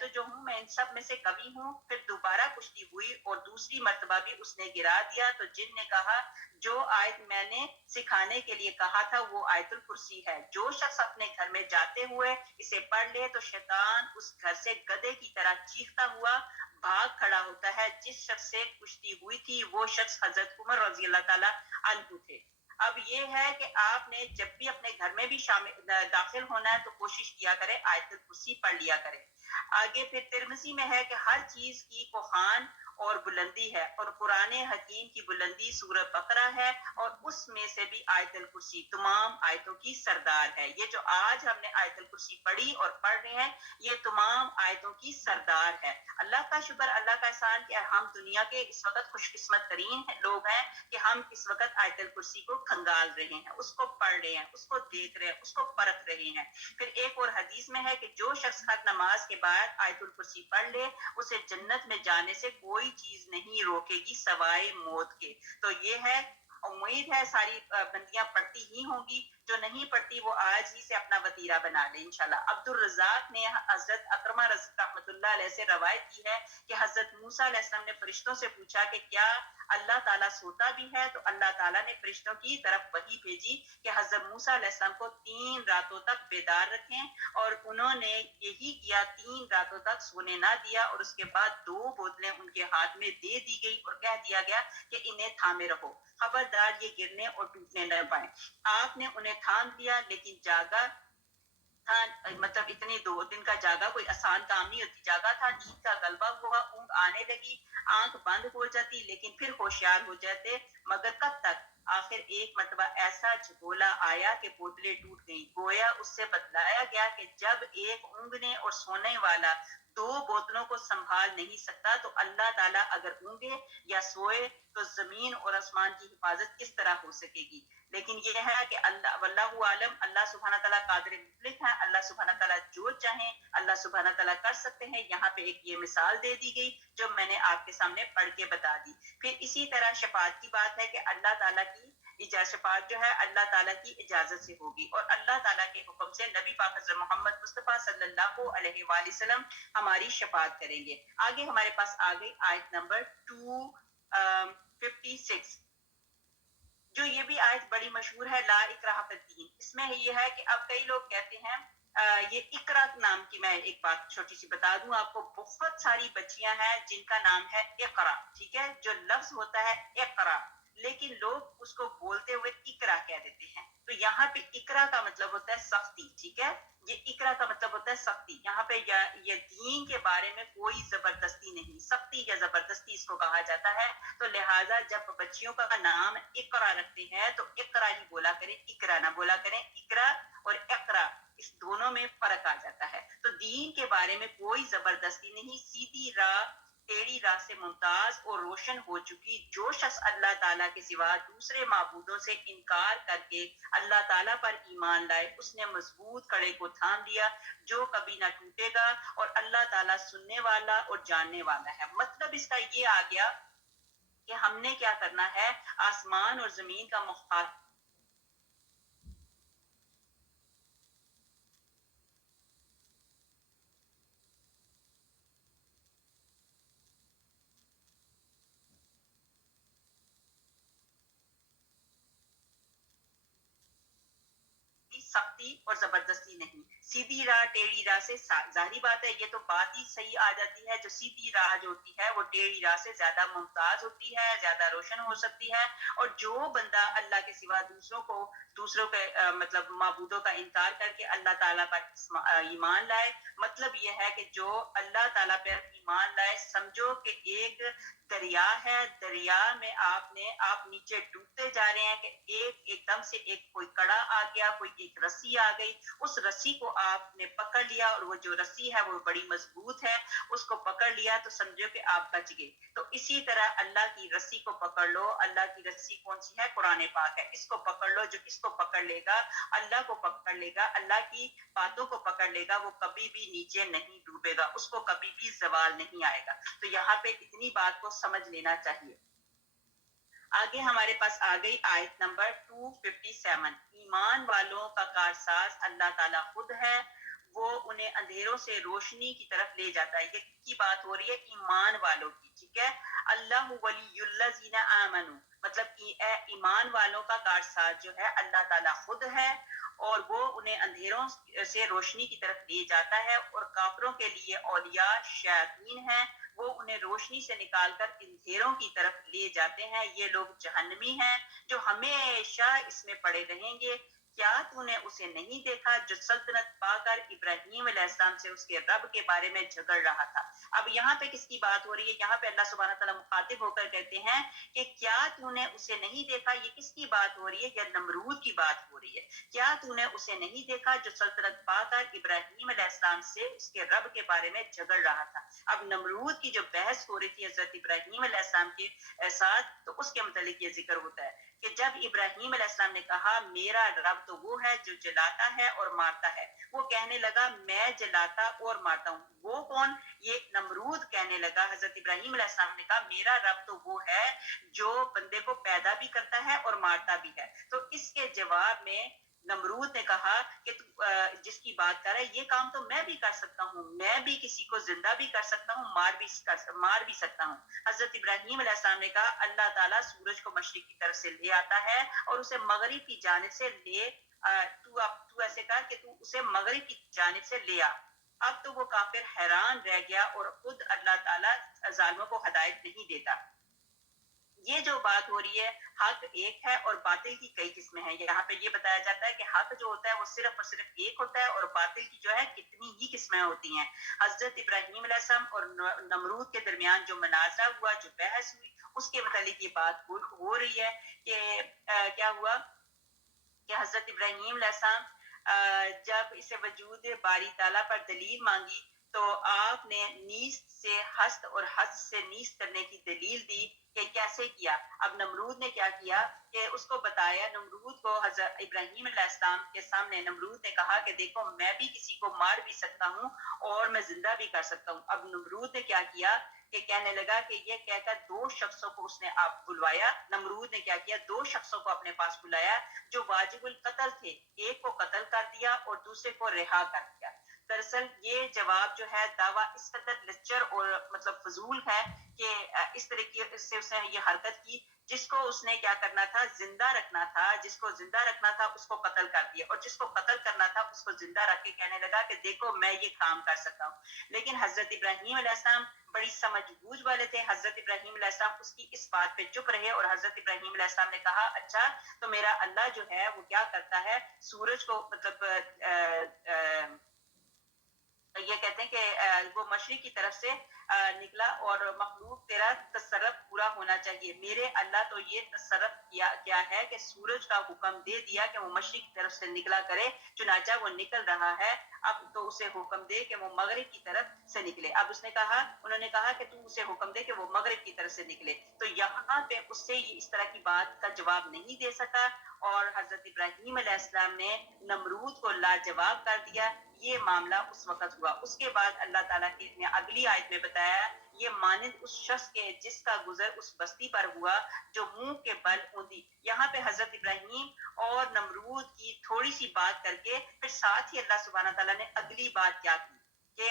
جو ہوں میں ان سب میں سے کبھی ہوں۔ پھر دوبارہ کشتی ہوئی اور دوسری مرتبہ بھی اس نے گرا دیا تو جن نے کہا جو آیت میں نے سکھانے کے لیے کہا تھا وہ آیت الکرسی ہے، جو شخص اپنے گھر میں جاتے ہوئے اسے پڑھ لے تو شیطان اس گھر سے گدھے کی طرح چیختا ہوا بھاگ کھڑا ہوتا ہے۔ جس شخص سے کشتی ہوئی تھی وہ شخص حضرت عمر رضی اللہ تعالیٰ عنہ تھے۔ اب یہ ہے کہ آپ نے جب بھی اپنے گھر میں بھی داخل ہونا ہے تو کوشش کیا کرے آیت الکرسی پڑھ لیا کرے۔ آگے پھر ترمذی میں ہے کہ ہر چیز کی کوہان اور بلندی ہے، اور قرآن حکیم کی بلندی سورہ بقرہ ہے، اور اس میں سے بھی آیت الکرسی تمام آیتوں کی سردار ہے۔ یہ جو آج ہم نے آیت الکرسی پڑھی اور پڑھ رہے ہیں یہ تمام آیتوں کی سردار ہے۔ اللہ کا شکر، اللہ کا احسان کہ ہم دنیا کے اس وقت خوش قسمت ترین لوگ ہیں کہ ہم اس وقت آیت الکرسی کو کھنگال رہے ہیں، اس کو پڑھ رہے ہیں، اس کو دیکھ رہے ہیں، اس کو پرکھ رہے ہیں۔ پھر ایک اور حدیث میں ہے کہ جو شخص ہر نماز کے بعد آیت الکرسی پڑھ لے اسے جنت میں جانے سے کوئی چیز نہیں روکے گی سوائے موت کے۔ تو یہ ہے، امید ہے ساری بندیاں پڑھتی ہی ہوں گی، جو نہیں پڑھتی وہ آج ہی سے اپنا وتیرہ بنا لے انشاءاللہ۔ عبد الرزاق نے حضرت اکرمہ رحمۃ اللہ علیہ سے روایت کی ہے کہ حضرت موسیٰ علیہ السلام نے فرشتوں سے پوچھا کہ کیا اللہ تعالیٰ سوتا بھی ہے؟ تو اللہ تعالیٰ نے فرشتوں کی طرف وحی بھیجی کہ حضرت موسیٰ علیہ السلام کو 3 راتوں تک بیدار رکھیں، اور انہوں نے یہی کیا، 3 راتوں تک سونے نہ دیا، اور اس کے بعد 2 بوتلیں ان کے ہاتھ میں دے دی گئی اور کہہ دیا گیا کہ انہیں تھامے رہو، خبردار یہ گرنے اور ٹوٹنے نہ پائیں۔ آپ نے انہیں تھام دیا لیکن جاگا تھا، مطلب اتنے 2 دن کا جاگا کوئی آسان کام نہیں ہوتی، جاگا تھا، نیند کا غلبہ ہوا، اونگ آنے لگی، آنکھ بند ہو جاتی لیکن پھر ہوشیار ہو جاتے، مگر کب تک؟ آخر ایک مرتبہ ایسا جھگولا آیا کہ بوتلیں ٹوٹ گئیں۔ گویا اس سے بتلایا گیا کہ جب ایک اونگنے اور سونے والا 2 بوتلوں کو سنبھال نہیں سکتا تو اللہ تعالیٰ اگر اونگے یا سوئے تو زمین اور آسمان کی حفاظت کس طرح ہو سکے گی؟ لیکن یہ ہے کہ اللہ واللہ عالم، اللہ سبحانہ تعالیٰ قادر مطلق ہے، اللہ سبحانہ تعالیٰ جو چاہیں اللہ سبحانہ تعالیٰ کر سکتے ہیں۔ یہاں پہ ایک یہ مثال دے دی گئی جو میں نے آپ کے سامنے پڑھ کے بتا دی۔ پھر اسی طرح شفاعت کی بات ہے کہ اللہ تعالیٰ کی شفاعت جو ہے اللہ تعالیٰ کی اجازت سے ہوگی، اور اللہ تعالیٰ کے حکم سے نبی پاک حضرت محمد مصطفیٰ صلی اللہ علیہ وآلہ وسلم ہماری شفاعت کریں گے۔ آگے ہمارے پاس آ گئی آیت نمبر 256، جو یہ بھی آیت بڑی مشہور ہے، لا اکراہ فی الدین۔ اس میں یہ ہے کہ اب کئی لوگ کہتے ہیں یہ اقرا نام کی، میں ایک بات چھوٹی سی بتا دوں آپ کو، بہت ساری بچیاں ہیں جن کا نام ہے اقرا، ٹھیک ہے، جو لفظ ہوتا ہے اقرا، لیکن لوگ اس کو بولتے ہوئے اقرا کہہ دیتے ہیں۔ تو یہاں پہ اقرا کا مطلب ہوتا ہے سختی، ٹھیک ہے، یہ اقرا کا مطلب ہوتا ہے سختی۔ یہاں پہ یہ دین کے بارے میں کوئی زبردستی نہیں، سختی یا زبردستی اس کو کہا جاتا ہے۔ تو لہٰذا جب بچیوں کا نام اقرا رکھتے ہیں تو اقرا ہی بولا کریں، اقرا نہ بولا کریں۔ اقرا اور اقرا اس دونوں میں فرق آ جاتا ہے۔ تو دین کے بارے میں کوئی زبردستی نہیں، سیدھی راہ، ٹیڑھی راہ سے ممتاز اور روشن ہو چکی۔ جو شخص اللہ تعالیٰ کے سوا دوسرے معبودوں سے انکار کر کے اللہ تعالیٰ پر ایمان لائے، اس نے مضبوط کڑے کو تھام لیا جو کبھی نہ ٹوٹے گا، اور اللہ تعالیٰ سننے والا اور جاننے والا ہے۔ مطلب اس کا یہ آ گیا کہ ہم نے کیا کرنا ہے، آسمان اور زمین کا محاطہ سختی اور زبردستی نہیں. سیدھی راہ ٹیڑھی راہ سے ظاہری بات ہے یہ تو بات ہی صحیح آ جاتی ہے. جو سیدھی راہ جو ہوتی ہے وہ ٹیڑھی راہ سے زیادہ ممتاز ہوتی ہے, زیادہ روشن ہو سکتی ہے. اور جو بندہ اللہ کے سوا دوسروں کے مطلب معبودوں کا انکار کر کے اللہ تعالیٰ پر ایمان لائے, مطلب یہ ہے کہ جو اللہ تعالیٰ پر ایمان لائے سمجھو کہ ایک دریا ہے, دریا میں آپ نیچے ڈوبتے جا رہے ہیں کہ ایک دم سے ایک کوئی کڑا آ گیا, کوئی ایک رسی آ گئی, اس رسی کو آپ نے پکڑ لیا اور وہ جو رسی ہے وہ بڑی مضبوط ہے, اس کو پکڑ لیا تو سمجھو کہ آپ بچ گئے. تو اسی طرح اللہ کی رسی کو پکڑ لو. اللہ کی رسی کون سی ہے؟ قرآن پاک ہے. اس کو پکڑ لو. جو اس کو پکڑ لے گا اللہ کو پکڑ لے گا, اللہ کی باتوں کو پکڑ لے گا, وہ کبھی بھی نیچے نہیں ڈوبے گا, اس کو کبھی بھی زوال نہیں آئے گا. تو یہاں پہ اتنی بات کو سمجھ لینا چاہیے. آگے ہمارے پاس آ گئی آیت نمبر 257. ایمان والوں کا کارساز اللہ تعالیٰ خود ہے, وہ انہیں اندھیروں سے روشنی کی طرف لے جاتا ہے. یہ کی بات ہو رہی ہے ایمان والوں کی, ٹھیک ہے. اللہ ولی الذین آمنوا, مطلب ایمان والوں کا کارساز جو ہے اللہ تعالیٰ خود ہے اور وہ انہیں اندھیروں سے روشنی کی طرف لے جاتا ہے. اور کافروں کے لیے اولیاء شیاطین ہیں, وہ انہیں روشنی سے نکال کر اندھیروں کی طرف لے جاتے ہیں. یہ لوگ جہنمی ہیں جو ہمیشہ اس میں پڑے رہیں گے. کیا تو نے اسے نہیں دیکھا جو سلطنت پا کر ابراہیم علیہ السلام سے اس کے رب کے بارے میں جھگڑ رہا تھا. اب یہاں پہ کس کی بات ہو رہی ہے؟ یہاں پہ اللہ سبحانہ تعالیٰ مخاطب ہو کر کہتے ہیں کہ کیا تو نے اسے نہیں دیکھا. یہ کس کی بات ہو رہی ہے؟ یہ نمرود کی بات ہو رہی ہے. کیا تو نے اسے نہیں دیکھا جو سلطنت پا کر ابراہیم علیہ السلام سے اس کے رب کے بارے میں جھگڑ رہا تھا. اب نمرود کی جو بحث ہو رہی تھی حضرت ابراہیم علیہ السلام کے ساتھ, تو اس کے متعلق یہ ذکر ہوتا ہے کہ جب ابراہیم علیہ السلام نے کہا میرا رب تو وہ ہے جو جلاتا ہے اور مارتا ہے, وہ کہنے لگا میں جلاتا اور مارتا ہوں. وہ کون؟ یہ نمرود کہنے لگا. حضرت ابراہیم علیہ السلام نے کہا میرا رب تو وہ ہے جو بندے کو پیدا بھی کرتا ہے اور مارتا بھی ہے. تو اس کے جواب میں نمرود نے کہا کہ تو جس کی بات کر رہا ہے یہ کام تو میں بھی کر سکتا ہوں, میں بھی کسی کو زندہ بھی کر سکتا ہوں, مار بھی سکتا ہوں. حضرت ابراہیم علیہ السلام نے کہا اللہ تعالیٰ سورج کو مشرق کی طرف سے لے آتا ہے اور اسے مغرب کی جانب سے تو ایسے کہا کہ تو اسے مغرب کی جانب سے لے آ. اب تو وہ کافر حیران رہ گیا اور خود اللہ تعالیٰ ظالموں کو ہدایت نہیں دیتا. یہ جو بات ہو رہی ہے حق ایک ہے اور باطل کی کئی قسمیں ہیں. یہاں پہ یہ بتایا جاتا ہے کہ حق جو ہوتا ہے وہ صرف اور صرف ایک ہوتا ہے اور باطل کی جو ہے کتنی ہی قسمیں ہوتی ہیں. حضرت ابراہیم علیہ السلام اور نمرود کے درمیان جو مناظرہ ہوا, جو بحث ہوئی, اس کے متعلق یہ بات ہو رہی ہے کہ کیا ہوا کہ حضرت ابراہیم علیہ السلام جب اسے وجود باری تعالیٰ پر دلیل مانگی تو آپ نے نیست سے ہست اور ہست سے نیست کرنے کی دلیل دی کہ کیسے کیا. اب نمرود نے کیا کیا کہ اس کو بتایا. نمرود کو حضرت ابراہیم علیہ السلام کے سامنے نمرود نے کہا کہ دیکھو میں بھی کسی کو مار بھی سکتا ہوں اور میں زندہ بھی کر سکتا ہوں. اب نمرود نے کیا کیا کہ کہنے لگا کہ یہ کہہ کر دو شخصوں کو اس نے آپ بلوایا. نمرود نے کیا کیا, دو شخصوں کو اپنے پاس بلایا جو واجب القتل تھے. ایک کو قتل کر دیا اور دوسرے کو رہا کر دیا. دراصل یہ جواب جو ہے دعویٰ اس قدر لچر اور مطلب فضول ہے کہ اس طریقے سے اس نے یہ حرکت کی. جس کو اس نے کیا کرنا تھا, زندہ رکھنا تھا, جس کو زندہ رکھنا تھا اس کو قتل کر دیا, اور جس کو قتل کرنا تھا اس کو زندہ رکھ کے کہنے لگا کہ دیکھو میں یہ کام کر سکتا ہوں. لیکن حضرت ابراہیم علیہ السلام بڑی سمجھ بوجھ والے تھے. حضرت ابراہیم علیہ السلام اس کی اس بات پہ چپ رہے اور حضرت ابراہیم علیہ السلام نے کہا اچھا تو میرا اللہ جو ہے وہ کیا کرتا ہے, سورج کو مطلب یہ کہتے ہیں کہ وہ مشرق کی طرف سے نکلا اور مخلوق تیرا تصرف پورا ہونا چاہیے. میرے اللہ تو یہ تصرف کیا ہے کہ سورج کا حکم دے دیا کہ وہ مشرق کی طرف سے نکلا کرے, چنانچہ وہ نکل رہا ہے. اب تو اسے حکم دے کہ وہ مغرب کی طرف سے نکلے. اب انہوں نے کہا کہ تو اسے حکم دے کہ وہ مغرب کی طرف سے نکلے. تو یہاں پہ اس سے اس طرح کی بات کا جواب نہیں دے سکا اور حضرت ابراہیم علیہ السلام نے نمرود کو لاجواب کر دیا. یہ معاملہ اس وقت ہوا. اس کے بعد اللہ تعالیٰ نے اگلی آیت میں بتایا یہ مانند اس شخص کے جس کا گزر اس بستی پر ہوا جو منہ کے بل اوندی. یہاں پہ حضرت ابراہیم اور نمرود کی تھوڑی سی بات کر کے پھر ساتھ ہی اللہ سبحانہ تعالیٰ نے اگلی بات کیا کی کہ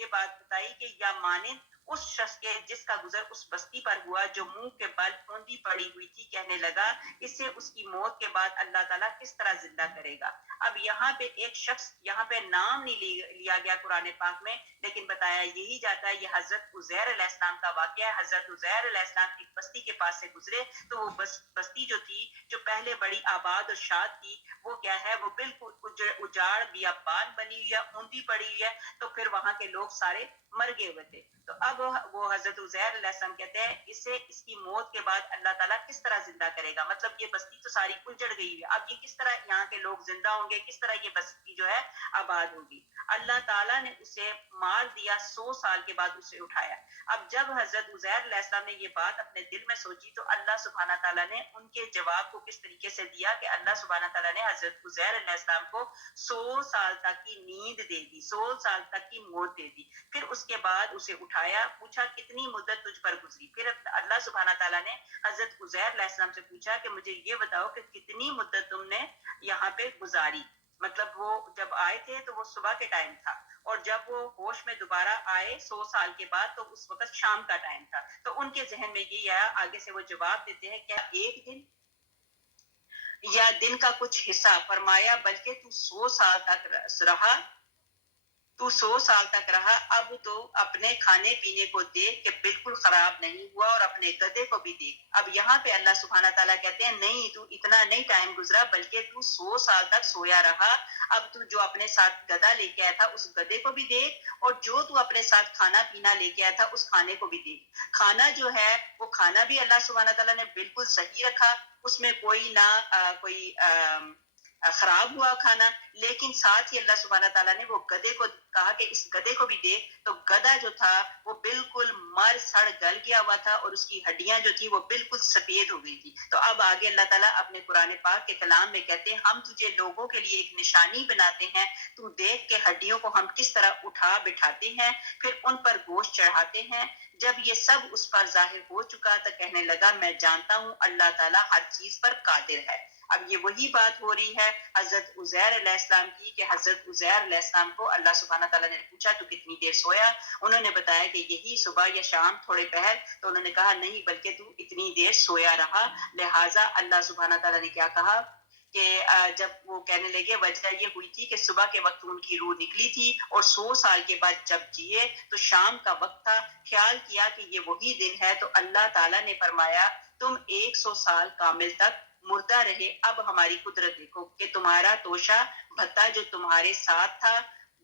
یہ بات بتائی کہ یا مانند اس شخص کے جس کا گزر اس بستی پر ہوا جو منہ کے بل پھوندی پڑی ہوئی تھی، کہنے لگا اسے اس کی موت کے بعد اللہ تعالیٰ کس طرح زندہ کرے گا۔ اب یہاں پہ ایک شخص، یہاں پہ نام نہیں لیا گیا قرآن پاک میں، لیکن بتایا یہی جاتا ہے یہ حضرت عزیر علیہ السلام کا واقعہ ہے۔ حضرت عزیر علیہ السلام ایک بستی کے پاس سے گزرے تو وہ بستی جو تھی، جو پہلے بڑی آباد اور شاد تھی، وہ کیا ہے، وہ بالکل اجاڑ بیابان بنی ہوئی ہے، اوندی پڑی ہوئی ہے، تو پھر وہاں کے لوگ سارے مر گئے ہوئے تھے۔ تو اب وہ حضرت عزیر علیہ السلام کہتے ہیں اسے اس کی موت کے بعد اللہ تعالیٰ کس طرح زندہ کرے گا، مطلب یہ بستی تو ساری اجڑ گئی ہے، اب یہ کس طرح یہاں کے لوگ زندہ ہوں گے، کس طرح یہ بستی جو ہے آباد ہوگی۔ اللہ تعالیٰ نے اسے مار دیا، 100 سال کے بعد اسے اٹھایا۔ اب جب حضرت عزیر علیہ السلام نے یہ بات اپنے دل میں سوچی تو اللہ سبحانہ تعالیٰ نے ان کے جواب کو کس طریقے سے دیا کہ اللہ سبحانہ تعالیٰ نے حضرت عزیر علیہ السلام کو 100 سال تک کی نیند دے دی، 100 سال تک کی موت دے دی۔ پھر اس کے بعد اسے اٹھایا، پوچھا کتنی مدت تجھ پر گزری۔ پھر اللہ سبحانہ تعالیٰ نے حضرت عزیر علیہ السلام سے پوچھا کہ مجھے یہ بتاؤ کہ کتنی مدت تم نے یہاں پہ گزاری۔ مطلب وہ جب آئے تھے تو وہ صبح کے ٹائم تھا، اور جب وہ ہوش میں دوبارہ آئے 100 سال کے بعد تو اس وقت شام کا ٹائم تھا۔ تو ان کے ذہن میں یہی آیا، آگے سے وہ جواب دیتے ہیں کیا ایک دن یا دن کا کچھ حصہ؟ فرمایا بلکہ تو 100 سال تک رہا، تو 100 سال تک رہا۔ اب تو اپنے کھانے پینے کو دیکھ کہ بالکل خراب نہیں ہوا، اور اپنے گدھے کو بھی دیکھ۔ اب یہاں پہ اللہ سبحانہ تعالیٰ کہتے ہیں نہیں، تو اتنا نہیں ٹائم گزرا بلکہ تو 100 سال تک سویا رہا۔ اب تو جو اپنے ساتھ گدھا لے کے آیا تھا اس گدھے کو بھی دیکھ، اور جو تو اپنے ساتھ کھانا پینا لے کے آیا تھا اس کھانے کو بھی دیکھ۔ کھانا جو ہے وہ کھانا بھی اللہ سبحانہ تعالیٰ نے بالکل صحیح رکھا، اس میں کوئی نہ کوئی خراب ہوا کھانا، لیکن ساتھ ہی اللہ سبحانہ تعالیٰ نے وہ گدھے کو کہا کہ اس گدھے کو بھی دیکھ، تو گدھا جو تھا وہ بالکل مر سڑ گل گیا ہوا تھا، اور اس کی ہڈیاں جو تھی وہ بالکل سفید ہو گئی تھی۔ تو اب آگے اللہ تعالیٰ اپنے قرآن پاک کے کلام میں کہتے ہیں ہم تجھے لوگوں کے لیے ایک نشانی بناتے ہیں، تو دیکھ کے ہڈیوں کو ہم کس طرح اٹھا بٹھاتے ہیں، پھر ان پر گوشت چڑھاتے ہیں۔ جب یہ سب اس پر ظاہر ہو چکا تو کہنے لگا میں جانتا ہوں اللہ تعالیٰ ہر چیز پر قادر ہے۔ اب یہ وہی بات ہو رہی ہے حضرت عزیر علیہ السلام کی کہ حضرت عزیر علیہ السلام کو اللہ سبحانہ تعالیٰ نے پوچھا تو کتنی دیر سویا؟ انہوں نے بتایا کہ یہی صبح یا شام تھوڑے پہر، تو انہوں نے کہا نہیں بلکہ تو اتنی دیر سویا رہا۔ لہٰذا اللہ سبحانہ تعالیٰ نے کیا کہا کہ جب وہ کہنے لگے وجہ یہ ہوئی تھی کہ صبح کے وقت ان کی روح نکلی تھی، اور 100 سال کے بعد جب جیے تو شام کا وقت تھا، خیال کیا کہ یہ وہی دن ہے، تو اللہ تعالیٰ نے فرمایا تم 100 سال کامل تک مردہ رہے، اب ہماری قدرت دیکھو کہ تمہارا توشہ بھتا جو تمہارے ساتھ تھا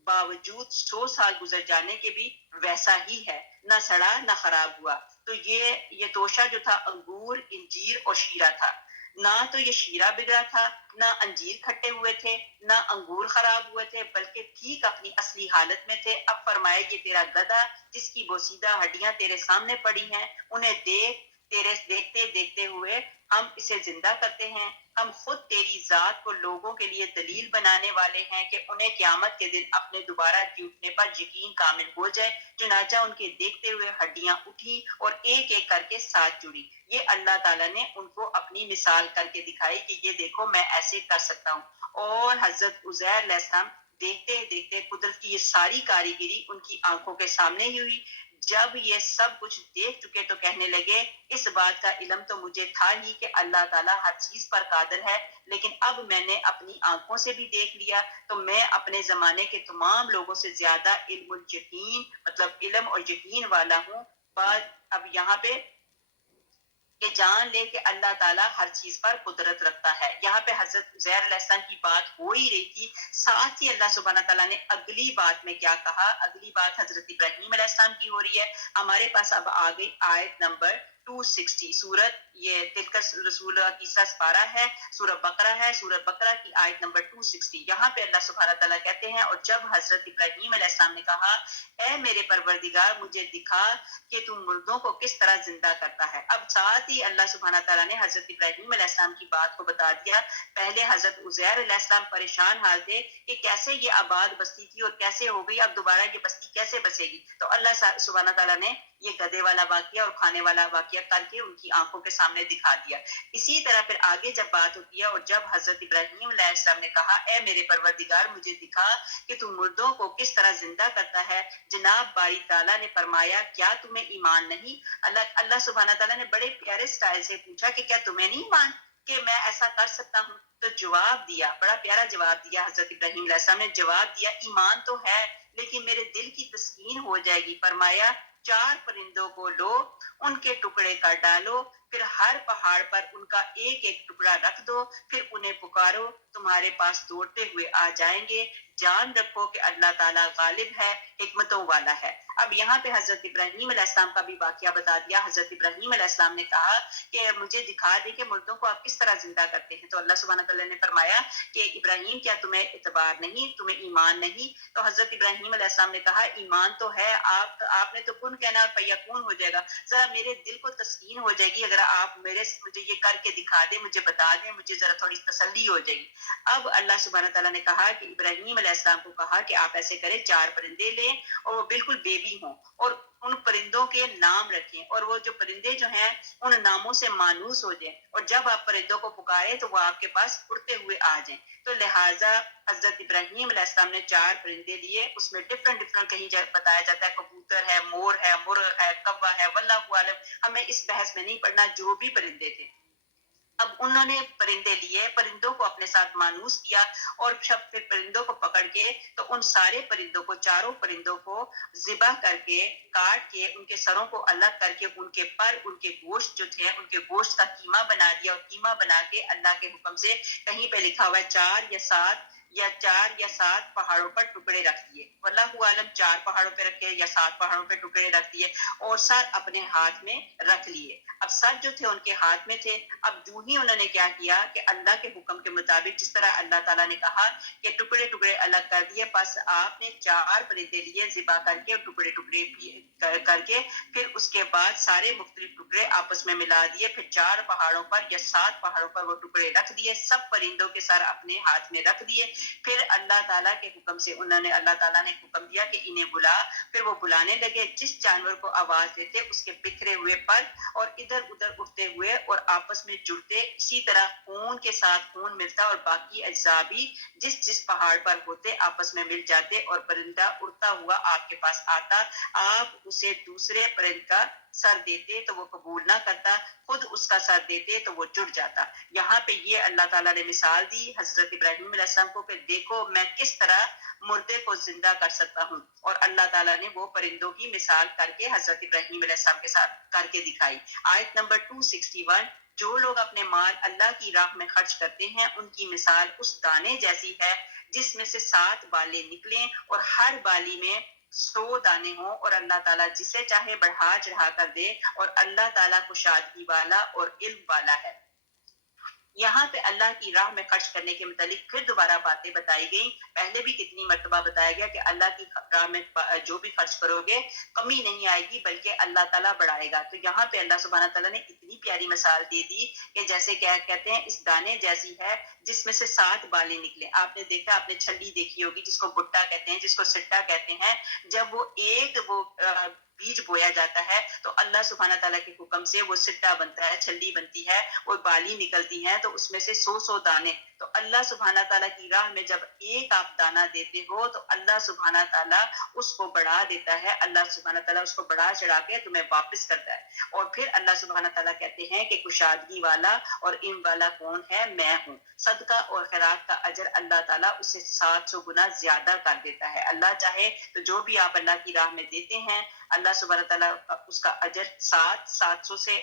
باوجود 100 سال گزر جانے کے بھی ویسا ہی ہے، نہ سڑا نہ خراب ہوا۔ تو یہ توشہ جو تھا انگور، انجیر اور شیرہ تھا، نہ تو یہ شیرہ بگڑا تھا، نہ انجیر کھٹے ہوئے تھے، نہ انگور خراب ہوئے تھے، بلکہ ٹھیک اپنی اصلی حالت میں تھے۔ اب فرمائے یہ تیرا گدھا جس کی بوسیدہ ہڈیاں تیرے سامنے پڑی ہیں، انہیں دیکھ، تیرے دیکھتے دیکھتے ہوئے ہم اسے زندہ کرتے ہیں۔ ہم خود تیری ذات کو لوگوں کے لیے دلیل بنانے والے ہیں کہ انہیں قیامت کے دن اپنے دوبارہ جی اٹھنے پر یقین کامل ہو جائے۔ چنانچہ ان کے دیکھتے ہوئے ہڈیاں اٹھی اور ایک ایک کر کے ساتھ جڑی۔ یہ اللہ تعالیٰ نے ان کو اپنی مثال کر کے دکھائی کہ یہ دیکھو میں ایسے کر سکتا ہوں۔ اور حضرت عزیر علیہ السلام دیکھتے دیکھتے قدرت کی یہ ساری کاریگری ان کی آنکھوں کے سامنے ہی ہوئی۔ جب یہ سب کچھ دیکھ چکے تو کہنے لگے اس بات کا علم تو مجھے تھا ہی کہ اللہ تعالیٰ ہر چیز پر قادر ہے، لیکن اب میں نے اپنی آنکھوں سے بھی دیکھ لیا تو میں اپنے زمانے کے تمام لوگوں سے زیادہ علم الیقین، مطلب علم اور یقین والا ہوں۔ بات اب یہاں پہ کہ جان لے کہ اللہ تعالیٰ ہر چیز پر قدرت رکھتا ہے۔ یہاں پہ حضرت عزیر علیہ السلام کی بات ہو ہی رہی تھی، ساتھ ہی اللہ سبحانہ تعالیٰ نے اگلی بات میں کیا کہا، اگلی بات حضرت ابراہیم علیہ السلام کی ہو رہی ہے۔ ہمارے پاس اب آ گئی آیت نمبر 260، سورت یہ تلک رسول تیسرا سپارہ ہے، سورہ بقرہ ہے، سورہ بقرہ کی آیت نمبر 260۔ یہاں پہ اللہ سبحانہ تعالیٰ کہتے ہیں اور جب حضرت ابراہیم علیہ السلام نے کہا اے میرے پروردگار مجھے دکھا کہ تم مردوں کو کس طرح زندہ کرتا ہے۔ اب ساتھ ہی اللہ سبحانہ تعالیٰ نے حضرت ابراہیم علیہ السلام کی بات کو بتا دیا۔ پہلے حضرت عزیر علیہ السلام پریشان حال تھے کہ کیسے یہ آباد بستی تھی اور کیسے ہو گئی، اب دوبارہ یہ بستی کیسے بسے گی۔ تو اللہ سبحانہ تعالیٰ نے یہ گدے والا واقعہ اور کھانے والا واقعہ کر کے ان کی آنکھوں کے سامنے دکھا دیا. اسی طرح پھر آگے جب بات ہوتی ہے اور جب حضرت ابراہیم علیہ السلام نے کہا اے میرے پروردگار مجھے دکھا کہ تو مردوں کو کس طرح زندہ کرتا ہے, جناب باری تعالیٰ نے فرمایا کیا تمہیں ایمان نہیں؟ اللہ سبحانہ تعالیٰ نے بڑے پیارے سٹائل سے پوچھا کہ کیا تمہیں نہیں ایمان کہ میں ایسا کر سکتا ہوں؟ تو جواب دیا, بڑا پیارا جواب دیا حضرت ابراہیم علیہ السلام نے. جواب دیا ایمان تو ہے لیکن میرے دل کی تسکین ہو جائے گی. فرمایا 4 پرندوں کو لو, ان کے ٹکڑے کر ڈالو, پھر ہر پہاڑ پر ان کا ایک ایک ٹکڑا رکھ دو, پھر انہیں پکارو, تمہارے پاس دوڑتے ہوئے آ جائیں گے. جان رکھو کہ اللہ تعالیٰ غالب ہے, حکمتوں والا ہے. اب یہاں پہ حضرت ابراہیم علیہ السلام کا بھی واقعہ بتا دیا. حضرت ابراہیم علیہ السلام نے کہا کہ مجھے دکھا دے کہ مردوں کو آپ کس طرح زندہ کرتے ہیں. تو اللہ سبحانہ تعالیٰ نے فرمایا کہ ابراہیم کیا تمہیں اعتبار نہیں, تمہیں ایمان نہیں؟ تو حضرت ابراہیم علیہ السلام نے کہا ایمان تو ہے, آپ نے تو کن کہنا اور فیکون ہو جائے گا, ذرا میرے دل کو تسکین ہو جائے گی اگر آپ مجھے یہ کر کے دکھا دیں, مجھے بتا دیں, مجھے ذرا تھوڑی تسلی ہو جائے گی. اب اللہ سبحانہ تعالیٰ نے کہا کہ ابراہیم علیہ السلام کو کہا کہ آپ ایسے کریں 4 پرندے لیں اور وہ بالکل بیبی ہوں اور ان پرندوں کے نام رکھیں, اور وہ جو پرندے جو ہیں ان ناموں سے مانوس ہو جائیں, اور جب آپ پرندوں کو پکاریں تو وہ آپ کے پاس اڑتے ہوئے آ جائیں. تو لہٰذا حضرت ابراہیم علیہ السلام نے 4 پرندے لیے. اس میں ڈفرنٹ کہیں بتایا جاتا ہے کبوتر ہے, مور ہے, مرغ ہے, کوا ہے, واللہ عالم, ہمیں اس بحث میں نہیں پڑنا, جو بھی پرندے تھے. اب انہوں نے پرندے لیے, پرندوں کو اپنے ساتھ مانوس کیا اور پھر پرندوں کو پکڑ کے تو ان سارے پرندوں کو, 4 پرندوں کو ذبح کر کے, کاٹ کے, ان کے سروں کو الگ کر کے, ان کے پر, ان کے گوشت جو تھے ان کے گوشت کا قیمہ بنا دیا, اور قیمہ بنا کے اللہ کے حکم سے کہیں پہ لکھا ہوا ہے 4 یا 7 پہاڑوں پر ٹکڑے رکھ دیے. واللہ عالم 4 پہاڑوں پہ رکھے یا 7 پہاڑوں پہ ٹکڑے رکھ دیے, اور سر اپنے ہاتھ میں رکھ لیے. اب سر جو تھے ان کے ہاتھ میں تھے. اب جو ہی انہوں نے کیا کیا کہ اللہ کے حکم کے مطابق جس طرح اللہ تعالیٰ نے کہا کہ ٹکڑے ٹکڑے الگ کر دیے, بس آپ نے 4 پرندے لیے, ذبح کر کے ٹکڑے ٹکڑے کر کے, پھر اس کے بعد سارے مختلف ٹکڑے آپس میں ملا دیے, پھر 4 پہاڑوں پر یا 7 پہاڑوں پر وہ ٹکڑے رکھ دیے, سب پرندوں کے سر اپنے ہاتھ میں رکھ دیے. پھر اللہ تعالیٰ کے حکم سے اللہ تعالیٰ نے حکم دیا کہ انہیں بلا. پھر وہ بلانے لگے, جس جانور کو آواز دیتے اس کے بکھرے ہوئے پر اور ادھر ادھر اٹھتے ہوئے اور آپس میں جڑتے, اسی طرح خون کے ساتھ خون ملتا اور باقی اجزاء بھی جس پہاڑ پر ہوتے آپس میں مل جاتے, اور پرندہ اڑتا ہوا آپ کے پاس آتا. آپ اسے دوسرے پرند کا سر دیتے تو وہ قبول نہ کرتا, خود اس کا سر دیتے تو وہ جڑ جاتا. یہاں پہ یہ اللہ تعالیٰ نے مثال دی حضرت ابراہیم علیہ السلام کو کہ دیکھو میں کس طرح مردے کو زندہ کر سکتا ہوں, اور اللہ تعالیٰ نے وہ پرندوں کی مثال کر کے حضرت ابراہیم علیہ السلام کے ساتھ کر کے دکھائی. آیت نمبر 261, جو لوگ اپنے مال اللہ کی راہ میں خرچ کرتے ہیں ان کی مثال اس دانے جیسی ہے جس میں سے 7 بالیں نکلیں اور ہر بالی میں 100 دانے ہوں, اور اللہ تعالیٰ جسے چاہے بڑھا چڑھا کر دے, اور اللہ تعالیٰ کشادگی والا اور علم والا ہے. یہاں پہ اللہ کی راہ میں خرچ کرنے کے متعلق پھر دوبارہ باتیں بتائی گئیں. پہلے بھی کتنی مرتبہ بتایا گیا کہ اللہ کی راہ میں جو بھی خرچ کرو گے کمی نہیں آئے گی بلکہ اللہ تعالیٰ بڑھائے گا. تو یہاں پہ اللہ سبحانہ تعالیٰ نے اتنی پیاری مثال دے دی کہ جیسے کیا کہتے ہیں اس دانے جیسی ہے جس میں سے 7 بالیں نکلے. آپ نے دیکھا, آپ نے چھلی دیکھی ہوگی جس کو بھٹا کہتے ہیں, جس کو سٹا کہتے ہیں. جب وہ بیج بویا جاتا ہے تو اللہ سبحانہ تعالیٰ کے حکم سے وہ سٹا بنتا ہے, چھلی بنتی ہے, وہ بالی نکلتی ہیں, تو اس میں سے 100 دانے. تو اللہ سبحانہ تعالیٰ کی راہ میں جب ایک آپ دانہ دیتے ہو تو اللہ سبحانہ تعالیٰ اس کو بڑھا دیتا ہے, اللہ سبحانہ تعالیٰ اس کو بڑھا چڑھا کے تمہیں واپس کرتا ہے. اور پھر اللہ سبحانہ تعالیٰ کہتے ہیں کہ کشادگی والا اور علم والا کون ہے؟ میں ہوں. صدقہ اور خیرات کا اجر اللہ تعالیٰ اسے 700 گنا زیادہ کر دیتا ہے. اللہ چاہے تو جو بھی آپ اللہ کی راہ میں دیتے ہیں اللہ سبحانہ تعالیٰ اس کا اجر 700 سے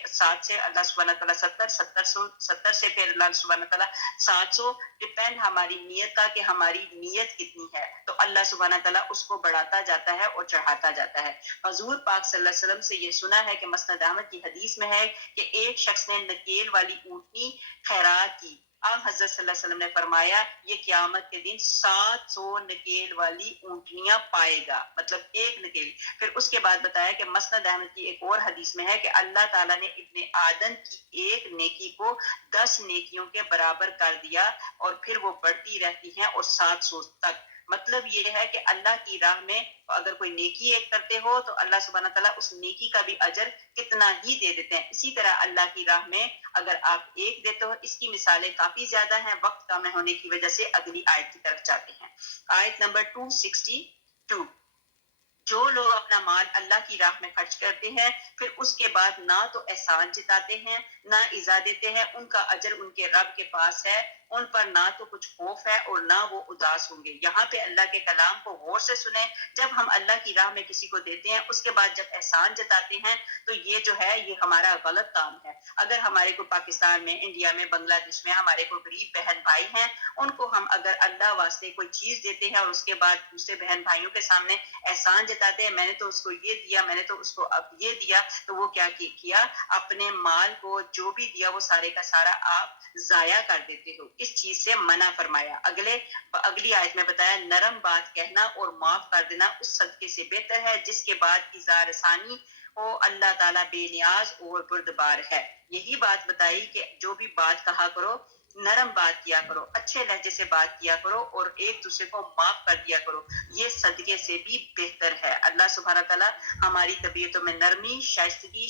اللہ سبحانہ تعالیٰ 70 سے پھر اللہ سبحانہ تعالیٰ 700, ڈپینڈ ہماری نیت کا کہ ہماری نیت کتنی ہے, تو اللہ سبحانہ تعالیٰ اس کو بڑھاتا جاتا ہے اور چڑھاتا جاتا ہے. حضور پاک صلی اللہ علیہ وسلم سے یہ سنا ہے کہ مسند احمد کی حدیث میں ہے کہ ایک شخص نے نکیل والی اونٹنی خیرات کی. آپ حضرت صلی اللہ علیہ وسلم نے فرمایا یہ قیامت کے دن 700 نکیل والی اونٹنیاں پائے گا, مطلب ایک نکیل. پھر اس کے بعد بتایا کہ مسند احمد کی ایک اور حدیث میں ہے کہ اللہ تعالیٰ نے ابن آدم کی ایک نیکی کو 10 نیکیوں کے برابر کر دیا, اور پھر وہ بڑھتی رہتی ہیں اور 700 تک. مطلب یہ ہے کہ اللہ کی راہ میں اگر کوئی نیکی ایک کرتے ہو تو اللہ سبحانہ تعالیٰ اس نیکی کا بھی اجر کتنا ہی دے دیتے ہیں. اسی طرح اللہ کی راہ میں اگر آپ ایک دیتے ہو، اس کی مثالیں کافی زیادہ ہیں، وقت کم ہونے کی وجہ سے اگلی آیت کی طرف جاتے ہیں. آیت نمبر 262. جو لوگ اپنا مال اللہ کی راہ میں خرچ کرتے ہیں پھر اس کے بعد نہ تو احسان جتاتے ہیں نہ ایذا دیتے ہیں، ان کا اجر ان کے رب کے پاس ہے، ان پر نہ تو کچھ خوف ہے اور نہ وہ اداس ہوں گے. یہاں پہ اللہ کے کلام کو غور سے سنیں. جب ہم اللہ کی راہ میں کسی کو دیتے ہیں، اس کے بعد جب احسان جتاتے ہیں تو یہ جو ہے یہ ہمارا غلط کام ہے. اگر ہمارے کو پاکستان میں، انڈیا میں، بنگلہ دیش میں ہمارے کو غریب بہن بھائی ہیں، ان کو ہم اگر اللہ واسطے کوئی چیز دیتے ہیں اور اس کے بعد دوسرے بہن بھائیوں کے سامنے احسان جتاتے ہیں، میں نے تو اس کو یہ دیا، میں نے تو اس کو اب یہ دیا، تو وہ کیا کیا؟ اپنے مال کو جو بھی دیا وہ سارے کا سارا آپ ضائع کر دیتے ہو. اس چیز سے منع فرمایا. اگلی آیت میں بتایا نرم بات کہنا اور معاف کر دینا اس صدقے سے بہتر ہے جس کے بعد اظہار ثانی ہو. اللہ تعالیٰ بے نیاز اور بردبار ہے. یہی بات بتائی کہ جو بھی بات کہا کرو نرم بات کیا کرو، اچھے لہجے سے بات کیا کرو اور ایک دوسرے کو معاف کر دیا کرو، یہ صدقے سے بھی بہتر ہے. اللہ سبحانہ تعالیٰ ہماری طبیعتوں میں نرمی، شائستگی،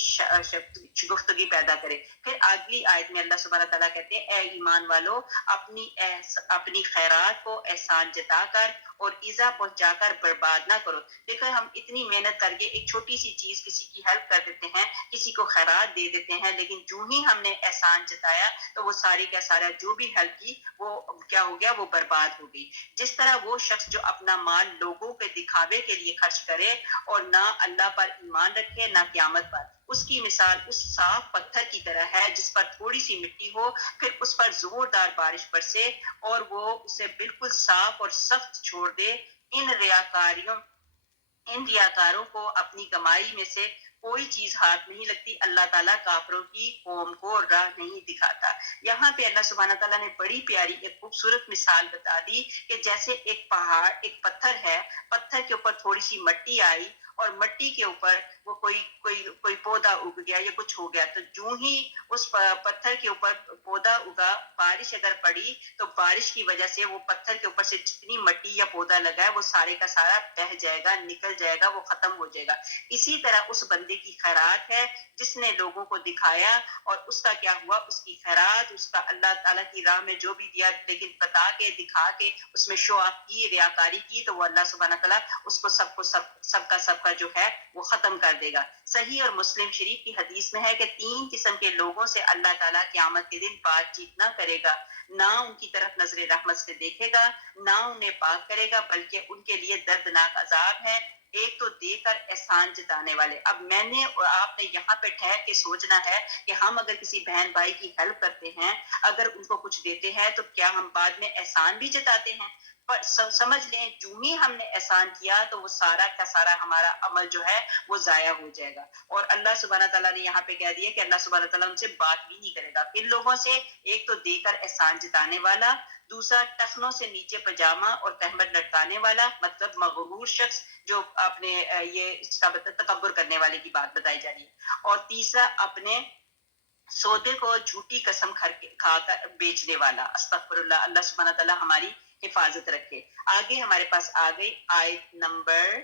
گفتگی پیدا کرے. پھر اگلی آیت میں اللہ سبحانہ تعالیٰ کہتے ہیں اے ایمان والو اپنی خیرات کو احسان جتا کر اور ایذا پہنچا کر برباد نہ کرو. دیکھو ہم اتنی محنت کر کے ایک چھوٹی سی چیز کسی کی ہیلپ کر دیتے ہیں، کسی کو خیرات دے دیتے ہیں، لیکن جو ہی ہم نے احسان جتایا تو وہ ساری کا سارا جو بھی ہیلپ کی وہ کیا ہو گیا؟ وہ برباد ہو گئی. جس طرح وہ شخص جو اپنا مال لوگوں کے دکھاوے کے لیے خرچ کرے اور نہ اللہ پر ایمان رکھے نہ قیامت پر، اس کی مثال اس صاف پتھر کی طرح ہے جس پر تھوڑی سی مٹی ہو، پھر اس پر زوردار بارش برسے اور وہ اسے بالکل صاف اور سخت چھوڑ دے. ان ریاکاروں کو اپنی کمائی میں سے کوئی چیز ہاتھ نہیں لگتی. اللہ تعالیٰ کافروں کی قوم کو راہ نہیں دکھاتا. یہاں پہ اللہ سبحانہ تعالیٰ نے بڑی پیاری ایک خوبصورت مثال بتا دی کہ جیسے ایک پہاڑ، ایک پتھر ہے، پتھر کے اوپر تھوڑی سی مٹی آئی اور مٹی کے اوپر وہ کوئی پودا اگ گیا یا کچھ ہو گیا، تو جو ہی اس پتھر کے اوپر پودا اگا، بارش اگر پڑی تو بارش کی وجہ سے وہ پتھر کے اوپر سے جتنی مٹی یا پودا لگا ہے وہ سارے کا سارا بہہ جائے گا، نکل جائے گا، وہ ختم ہو جائے گا. اسی طرح اس بندے کی خیرات ہے جس نے لوگوں کو دکھایا اور اس کا کیا ہوا؟ اس کی خیرات، اس کا اللہ تعالیٰ کی راہ میں جو بھی دیا لیکن بتا کے دکھا کے اس میں شو آف کی، ریاکاری کی، تو وہ اللہ سبحانہ تعالیٰ اس کو سب کا جو ہے وہ ختم کر دے گا. صحیح اور مسلم شریف کی حدیث میں ہے کہ 3 قسم کے لوگوں سے اللہ تعالیٰ قیامت کے دن بات چیت نہ کرے گا. نہ ان کی طرف نظر رحمت سے دیکھے گا، نہ انہیں پاک کرے گا، بلکہ ان کے لیے دردناک عذاب ہے. ایک تو دے کر احسان جتانے والے. اب میں نے اور آپ نے یہاں پہ ٹھہر کے سوچنا ہے کہ ہم اگر کسی بہن بھائی کی ہیلپ کرتے ہیں، اگر ان کو کچھ دیتے ہیں تو کیا ہم بعد میں احسان بھی جتاتے ہیں؟ پر سمجھ لیں جو ہی ہم نے احسان کیا تو وہ سارا کا سارا ہمارا عمل جو ہے وہ ضائع ہو جائے گا. اور اللہ سبحانہ تعالیٰ نے یہاں پہ کہہ دیا کہ اللہ سبحانہ تعالیٰ ان سے بات بھی نہیں کرے گا. کن لوگوں سے؟ ایک تو دے کر احسان جتانے والا، دوسرا ٹخنوں سے نیچے پجامہ اور تہمت لٹکانے والا، مطلب مغرور شخص جو اپنے یہ اس کا تکبر کرنے والے کی بات بتائی جا رہی ہے، اور تیسرا اپنے سودے کو جھوٹی قسم کھا کر بیچنے والا. استغفر اللہ. اللہ سبحانہ تعالیٰ ہماری حفاظت رکھے. آگے ہمارے پاس آ گئی آیت نمبر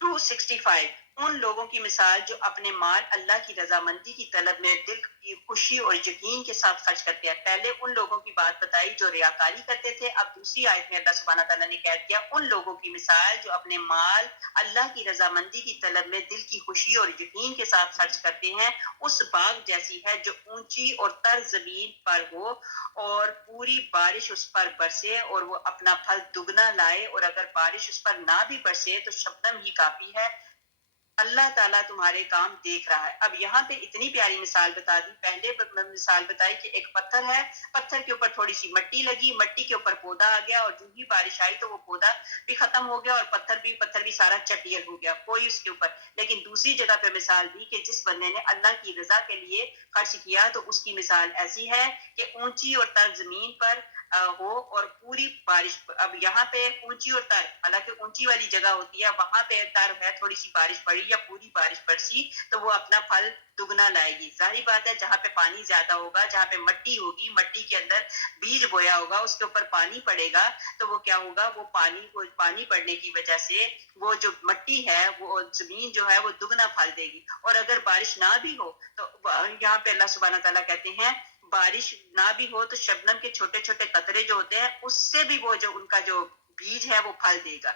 265. ان لوگوں کی مثال جو اپنے مال اللہ کی رضامندی کی طلب میں دل کی خوشی اور یقین کے ساتھ خرچ کرتے ہیں. پہلے ان لوگوں کی بات بتائی جو ریاکاری کرتے تھے، اب دوسری آیت میں اللہ سبحانہ تعالیٰ نے کہہ دیا ان لوگوں کی مثال جو اپنے مال اللہ کی رضامندی کی طلب میں دل کی خوشی اور یقین کے ساتھ خرچ کرتے ہیں، اس باغ جیسی ہے جو اونچی اور تر زمین پر ہو اور پوری بارش اس پر برسے اور وہ اپنا پھل دگنا لائے، اور اگر بارش اس پر نہ بھی برسے تو شبنم ہی کافی ہے. اللہ تعالیٰ تمہارے کام دیکھ رہا ہے. اب یہاں پہ اتنی پیاری مثال بتا دی. پہلے مثال بتائی کہ ایک پتھر ہے، پتھر کے اوپر تھوڑی سی مٹی لگی، مٹی کے اوپر پودا آ گیا اور جو ہی بارش آئی تو وہ پودا بھی ختم ہو گیا اور پتھر بھی سارا چٹیل ہو گیا، کوئی اس کے اوپر. لیکن دوسری جگہ پہ مثال دی کہ جس بندے نے اللہ کی رضا کے لیے خرچ کیا تو اس کی مثال ایسی ہے کہ اونچی اور تر زمین پر ہو اور پوری بارش. اب یہاں پہ اونچی اور تر، حالانکہ اونچی والی جگہ ہوتی ہے وہاں پہ تر ہے، تھوڑی سی بارش پڑی یا پوری بارش برسی تو وہ اپنا پھل دگنا لائے گی. ظاہری بات ہے جہاں پہ پانی زیادہ ہوگا, جہاں پہ مٹی ہوگی, مٹی کے اندر بیج بویا ہوگا, اس کے اوپر پانی پڑے گا تو وہ کیا ہوگا, وہ پانی پڑنے کی وجہ سے وہ جو مٹی ہے, وہ زمین جو ہے وہ دگنا پھل دے گی. اور اگر بارش نہ بھی ہو تو یہاں پہ اللہ سبحانہ تعالیٰ کہتے ہیں بارش نہ بھی ہو تو شبنم کے چھوٹے چھوٹے قطرے جو ہوتے ہیں اس سے بھی وہ جو ان کا جو بیج ہے وہ پھل دے گا.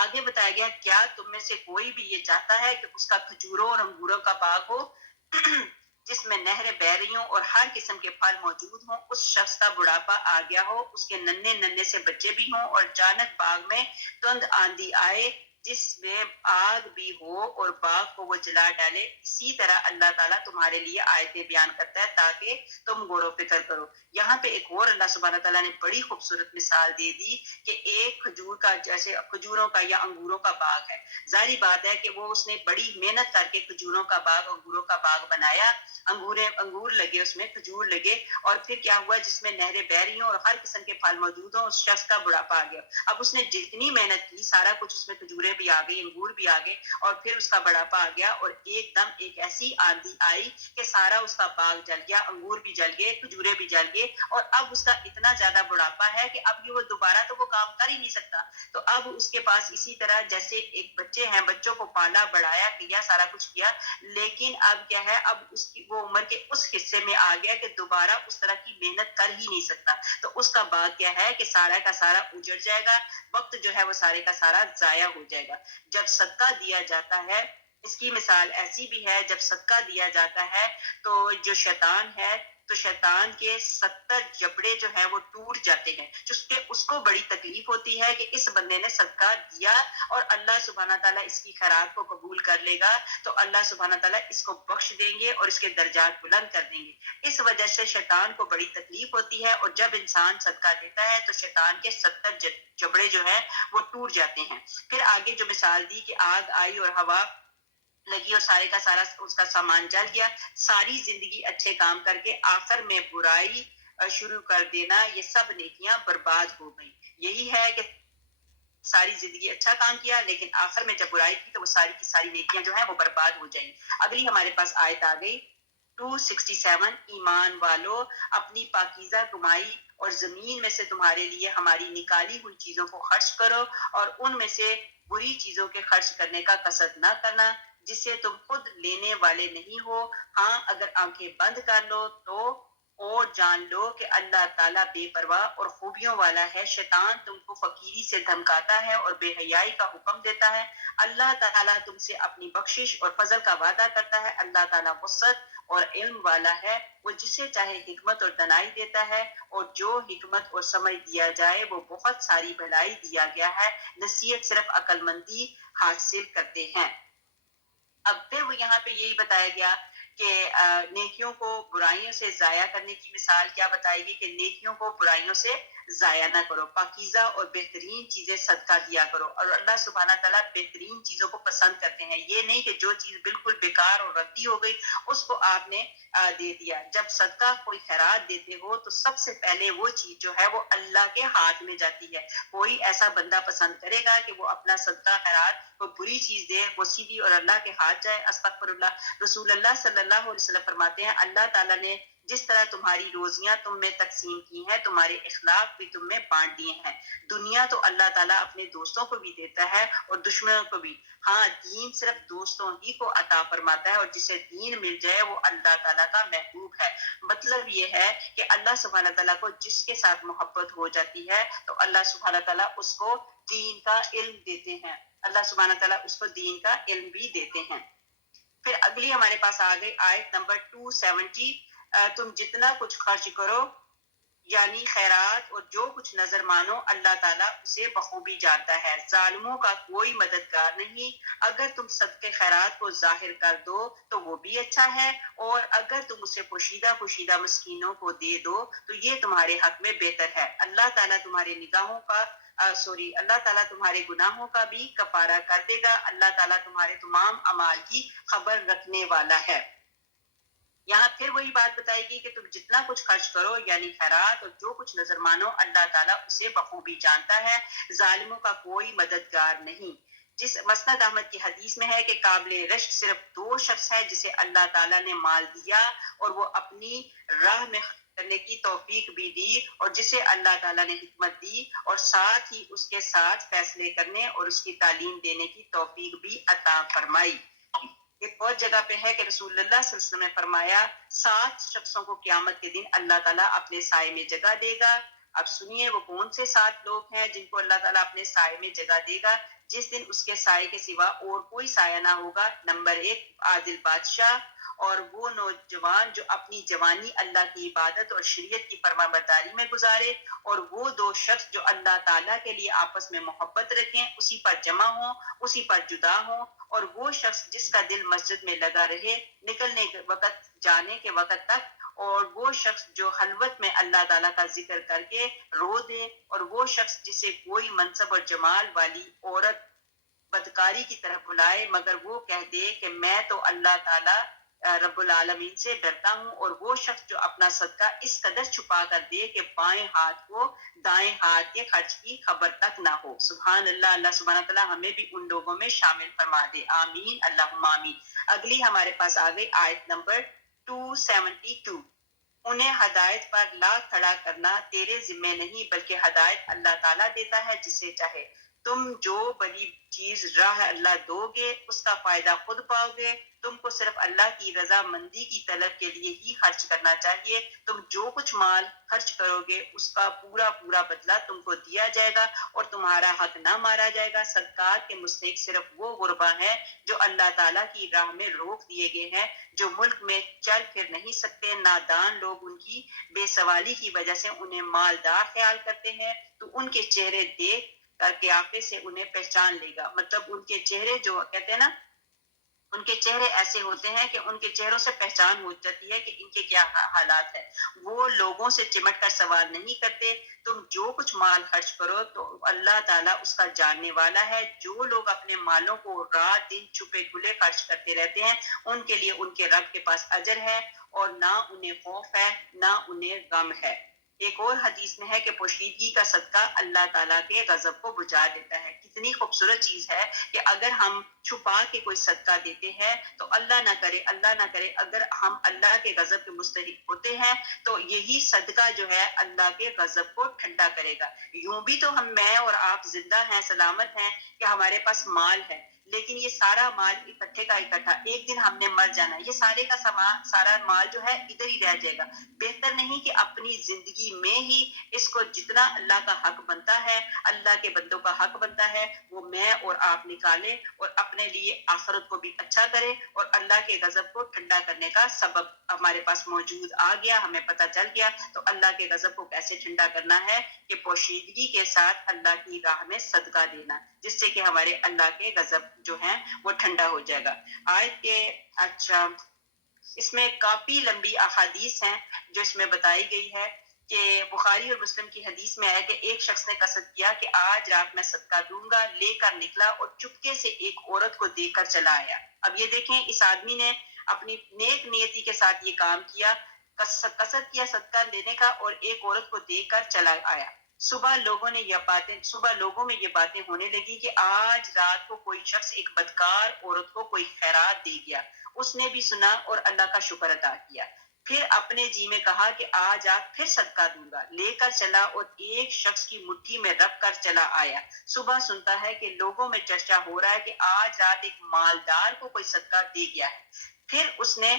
آگے بتایا گیا کیا تم میں سے کوئی بھی یہ چاہتا ہے کہ اس کا کھجوروں اور انگوروں کا باغ ہو جس میں نہریں بہ رہی ہوں اور ہر قسم کے پھل موجود ہوں. اس شخص کا بڑھاپا آ گیا ہو, اس کے ننھے ننھے سے بچے بھی ہوں اور اچانک باغ میں تند آندھی آئے جس میں آگ بھی ہو اور باغ کو وہ جلا ڈالے. اسی طرح اللہ تعالیٰ تمہارے لیے آیتیں بیان کرتا ہے تاکہ تم غور و فکر کرو. یہاں پہ ایک اور اللہ سبحانہ تعالیٰ نے بڑی خوبصورت مثال دے دی کہ ایک کھجور کا, جیسے کھجوروں کا یا انگوروں کا باغ ہے. ظاہری بات ہے کہ وہ اس نے بڑی محنت کر کے کھجوروں کا باغ, انگوروں کا باغ بنایا, انگور لگے, اس میں کھجور لگے, اور پھر کیا ہوا, جس میں نہریں بہ رہی ہوں اور ہر قسم کے پھل موجود ہوں. اس شخص کا بڑھاپا آ گیا. اب اس نے جتنی محنت کی سارا کچھ, اس میں کھجوریں بھی آ گئی, انگور بھی آ گئے, اور پھر اس کا بڑھاپا آ گیا اور ایک دم ایک ایسی آندھی آئی کہ سارا اس کا باغ جل گیا, انگور بھی جل گئے, کھجوریں بھی جل گئے, اور اب اس کا اتنا زیادہ بڑھاپا ہے کہ اب یہ وہ دوبارہ تو وہ کام کر ہی نہیں سکتا. تو اب اس کے پاس اسی طرح جیسے ایک بچے ہیں, بچوں کو پالا بڑھایا کیا سارا کچھ کیا, لیکن اب کیا ہے, اب اس کی وہ عمر کے اس حصے میں آ گیا کہ دوبارہ اس طرح کی محنت کر ہی نہیں سکتا. تو اس کا باغ کیا ہے کہ سارا کا سارا اجڑ جائے گا, وقت جو ہے وہ سارے کا سارا ضائع ہو جائے گا. جب صدقہ دیا جاتا ہے, اس کی مثال ایسی بھی ہے, جب صدقہ دیا جاتا ہے تو جو شیطان ہے تو شیطان کے 70 جبڑے جو ہیں وہ ٹوٹ جاتے ہیں. اس کو بڑی تکلیف ہوتی ہے کہ اس بندے نے صدقہ دیا اور اللہ سبحانہ تعالیٰ اس کی خیرات کو قبول کر لے گا تو اللہ سبحانہ تعالیٰ اس کو بخش دیں گے اور اس کے درجات بلند کر دیں گے. اس وجہ سے شیطان کو بڑی تکلیف ہوتی ہے, اور جب انسان صدقہ دیتا ہے تو شیطان کے 70 جبڑے جو ہیں وہ ٹوٹ جاتے ہیں. پھر آگے جو مثال دی کہ آگ آئی اور ہوا لگی اور سارے کا سارا اس کا سامان جل گیا. ساری زندگی اچھے کام کر کے آخر میں برائی شروع کر دینا, یہ سب نیکیاں برباد ہو گئی. یہی ہے کہ ساری زندگی اچھا کام کیا لیکن آخر میں جب برائی کی تو وہ ساری کی ساری نیکیاں جو ہیں وہ برباد ہو جائیں. اگلی ہمارے پاس آیت آ گئی 267. ایمان والو اپنی پاکیزہ کمائی اور زمین میں سے تمہارے لیے ہماری نکالی ہوئی چیزوں کو خرچ کرو, اور ان میں سے بری چیزوں کے خرچ کرنے کا قصد نہ کرنا جسے تم خود لینے والے نہیں ہو. ہاں اگر آنکھیں بند کر لو تو اور جان لو کہ اللہ تعالیٰ بے پرواہ اور خوبیوں والا ہے. شیطان تم کو فقیری سے دھمکاتا ہے اور بے حیائی کا حکم دیتا ہے. اللہ تعالیٰ تم سے اپنی بخشش اور فضل کا وعدہ کرتا ہے. اللہ تعالیٰ وسعت اور علم والا ہے, وہ جسے چاہے حکمت اور دانائی دیتا ہے, اور جو حکمت اور سمجھ دیا جائے وہ بہت ساری بھلائی دیا گیا ہے. نصیحت صرف عقل مندی حاصل کرتے ہیں. اب پھر وہ یہاں پہ یہی بتایا گیا کہ نیکیوں کو برائیوں سے ضائع کرنے کی مثال کیا بتائے گی کہ نیکیوں کو برائیوں سے ضائع نہ کرو, پاکیزہ اور بہترین چیزیں صدقہ دیا کرو. اور اللہ سبحانہ تعالیٰ بہترین چیزوں کو پسند کرتے ہیں. یہ نہیں کہ جو چیز بالکل بیکار اور ردی ہو گئی اس کو آپ نے دے دیا. جب صدقہ کوئی خیرات دیتے ہو تو سب سے پہلے وہ چیز جو ہے وہ اللہ کے ہاتھ میں جاتی ہے. کوئی ایسا بندہ پسند کرے گا کہ وہ اپنا صدقہ خیرات کوئی بری چیز دے, وہ سیدھی اور اللہ کے ہاتھ جائے؟ استغفر اللہ. رسول اللہ صلی اللہ علیہ وسلم فرماتے ہیں اللہ تعالیٰ نے جس طرح تمہاری روزیاں تم میں تقسیم کی ہیں تمہارے اخلاق بھی تم میں بانٹ دیے ہیں. دنیا تو اللہ تعالیٰ اپنے دوستوں کو بھی دیتا ہے اور دشمنوں کو بھی. ہاں دین صرف دوستوں ہی کو عطا فرماتا ہے, اور جسے دین مل جائے وہ اللہ تعالیٰ کا محبوب ہے. مطلب یہ ہے کہ اللہ سبحانہ تعالیٰ کو جس کے ساتھ محبت ہو جاتی ہے تو اللہ سبحانہ تعالیٰ اس کو دین کا علم دیتے ہیں. اللہ سبحانہ تعالیٰ اس کو دین کا علم بھی دیتے ہیں. پھر اگلی ہمارے پاس آ گئی آیت نمبر 270. تم جتنا کچھ خرچ کرو یعنی خیرات اور جو کچھ نظر مانو اللہ تعالیٰ اسے بخوبی جانتا ہے. ظالموں کا کوئی مددگار نہیں. اگر تم صدقے خیرات کو ظاہر کر دو تو وہ بھی اچھا ہے, اور اگر تم اسے پوشیدہ پوشیدہ مسکینوں کو دے دو تو یہ تمہارے حق میں بہتر ہے. اللہ تعالیٰ تمہارے نگاہوں کا اللہ تعالیٰ تمہارے گناہوں کا بھی کفارہ کر دے گا. اللہ تعالیٰ تمہارے تمام اعمال کی خبر رکھنے والا ہے. یہاں پھر وہی بات بتائے گی کہ تم جتنا کچھ خرچ کرو یعنی خیرات اور جو کچھ نظر مانو اللہ تعالیٰ اسے بخوبی جانتا ہے. ظالموں کا کوئی مددگار نہیں. جس مسند احمد کی حدیث میں ہے کہ قابل رشک صرف 2 شخص ہے جسے اللہ تعالیٰ نے مال دیا اور وہ اپنی راہ میں کرنے کی توفیق بھی دی، اور جسے اللہ تعالیٰ نے حکمت دی اور ساتھ ہی اس کے ساتھ فیصلے کرنے اور اس کی تعلیم دینے کی توفیق بھی عطا فرمائی۔ ایک اور جگہ پہ ہے کہ رسول اللہ صلی اللہ علیہ وسلم نے فرمایا 7 شخصوں کو قیامت کے دن اللہ تعالیٰ اپنے سائے میں جگہ دے گا۔ اب سنیے وہ کون سے 7 لوگ ہیں جن کو اللہ تعالیٰ اپنے سائے میں جگہ دے گا جس دن اس کے سائے کے سوا اور کوئی سایہ نہ ہوگا۔ نمبر 1 عادل بادشاہ، اور وہ نوجوان جو اپنی جوانی اللہ کی عبادت اور شریعت کی فرمانبرداری میں گزارے، اور وہ 2 شخص جو اللہ تعالیٰ کے لیے آپس میں محبت رکھیں، اسی پر جمع ہوں، اسی پر جدا ہوں، اور وہ شخص جس کا دل مسجد میں لگا رہے نکلنے کے وقت جانے کے وقت تک، اور وہ شخص جو خلوت میں اللہ تعالیٰ کا ذکر کر کے رو دے، اور وہ شخص جسے کوئی منصب اور جمال والی عورت بدکاری کی طرف بلائے مگر وہ کہہ دے کہ میں تو اللہ تعالیٰ رب العالمین سے ڈرتا ہوں، اور وہ شخص جو اپنا صدقہ اس قدر چھپا کر دے کہ بائیں ہاتھ کو دائیں ہاتھ کے خرچ کی خبر تک نہ ہو۔ سبحان اللہ، اللہ سبحانہ تعالیٰ ہمیں بھی ان لوگوں میں شامل فرما دے، آمین اللہم آمین۔ اگلی ہمارے پاس آ گئی آیت نمبر 272۔ انہیں ہدایت پر لا کھڑا کرنا تیرے ذمے نہیں بلکہ ہدایت اللہ تعالیٰ دیتا ہے جسے چاہے۔ تم جو بڑی چیز راہ اللہ دو گے اس کا فائدہ خود پاؤ گے۔ تم کو صرف اللہ کی رضا مندی کی طلب کے لیے ہی خرچ کرنا چاہیے۔ تم جو کچھ مال خرچ کرو گے اس کا پورا پورا بدلہ تم کو دیا جائے گا اور تمہارا حق نہ مارا جائے گا۔ صدقات کے مستحق صرف وہ غربا ہیں جو اللہ تعالیٰ کی راہ میں روک دیے گئے ہیں، جو ملک میں چل پھر نہیں سکتے۔ نادان لوگ ان کی بے سوالی کی وجہ سے انہیں مالدار خیال کرتے ہیں، تو ان کے چہرے دیکھ کر کے آنکھیں سے انہیں پہچان لے گا۔ مطلب ان کے چہرے جو کہتے ہیں نا، ان کے چہرے ایسے ہوتے ہیں کہ ان کے چہروں سے پہچان ہو جاتی ہے کہ ان کے کیا حالات ہیں۔ وہ لوگوں سے چمٹ کر سوال نہیں کرتے۔ تم جو کچھ مال خرچ کرو تو اللہ تعالیٰ اس کا جاننے والا ہے۔ جو لوگ اپنے مالوں کو رات دن چھپے کھلے خرچ کرتے رہتے ہیں ان کے لیے ان کے رب کے پاس اجر ہے، اور نہ انہیں خوف ہے نہ انہیں غم ہے۔ ایک اور حدیث میں ہے کہ پوشیدگی کا صدقہ اللہ تعالیٰ کے غضب کو بجھا دیتا ہے۔ کتنی خوبصورت چیز ہے کہ اگر ہم چھپا کے کوئی صدقہ دیتے ہیں تو اللہ نہ کرے اگر ہم اللہ کے غضب کے مستحق ہوتے ہیں تو یہی صدقہ جو ہے اللہ کے غضب کو ٹھنڈا کرے گا۔ یوں بھی تو میں اور آپ زندہ ہیں، سلامت ہیں، کہ ہمارے پاس مال ہے، لیکن یہ سارا مال اکٹھے کا اکٹھا ایک دن ہم نے مر جانا ہے، یہ سارا مال جو ہے ادھر ہی رہ جائے گا۔ بہتر نہیں کہ اپنی زندگی میں ہی اس کو جتنا اللہ کا حق بنتا ہے، اللہ کے بندوں کا حق بنتا ہے، وہ میں اور آپ نکالے اور اپنے لیے آخرت کو بھی اچھا کرے، اور اللہ کے غضب کو ٹھنڈا کرنے کا سبب ہمارے پاس موجود آ گیا، ہمیں پتہ چل گیا۔ تو اللہ کے غضب کو کیسے ٹھنڈا کرنا ہے کہ پوشیدگی کے ساتھ اللہ کی راہ میں صدقہ دینا، جس سے کہ ہمارے اللہ کے غضب جو ہیں وہ ٹھنڈا ہو جائے گا۔ آیت کے اس میں کافی لمبی احادیث ہیں جو اس میں بتائی گئی ہے کہ بخاری اور مسلم کی حدیث میں ہے کہ ایک شخص نے قصد کیا کہ آج رات میں صدقہ دوں گا، لے کر نکلا اور چپکے سے ایک عورت کو دے کر چلا آیا۔ اب یہ دیکھیں، اس آدمی نے اپنی نیک نیتی کے ساتھ یہ کام کیا، قصد کیا صدقہ لینے کا اور ایک عورت کو دے کر چلا آیا۔ صبح لوگوں میں یہ باتیں ہونے لگی کہ آج رات کو کوئی شخص ایک بدکار عورت کو کوئی خیرات دے گیا۔ اس نے بھی سنا اور اللہ کا شکر ادا کیا۔ پھر اپنے جی میں کہا کہ آج آپ پھر صدقہ دوں گا، لے کر چلا اور ایک شخص کی مٹھی میں رکھ کر چلا آیا۔ صبح سنتا ہے کہ لوگوں میں چرچا ہو رہا ہے کہ آج رات ایک مالدار کو کوئی صدقہ دے گیا ہے۔ پھر اس نے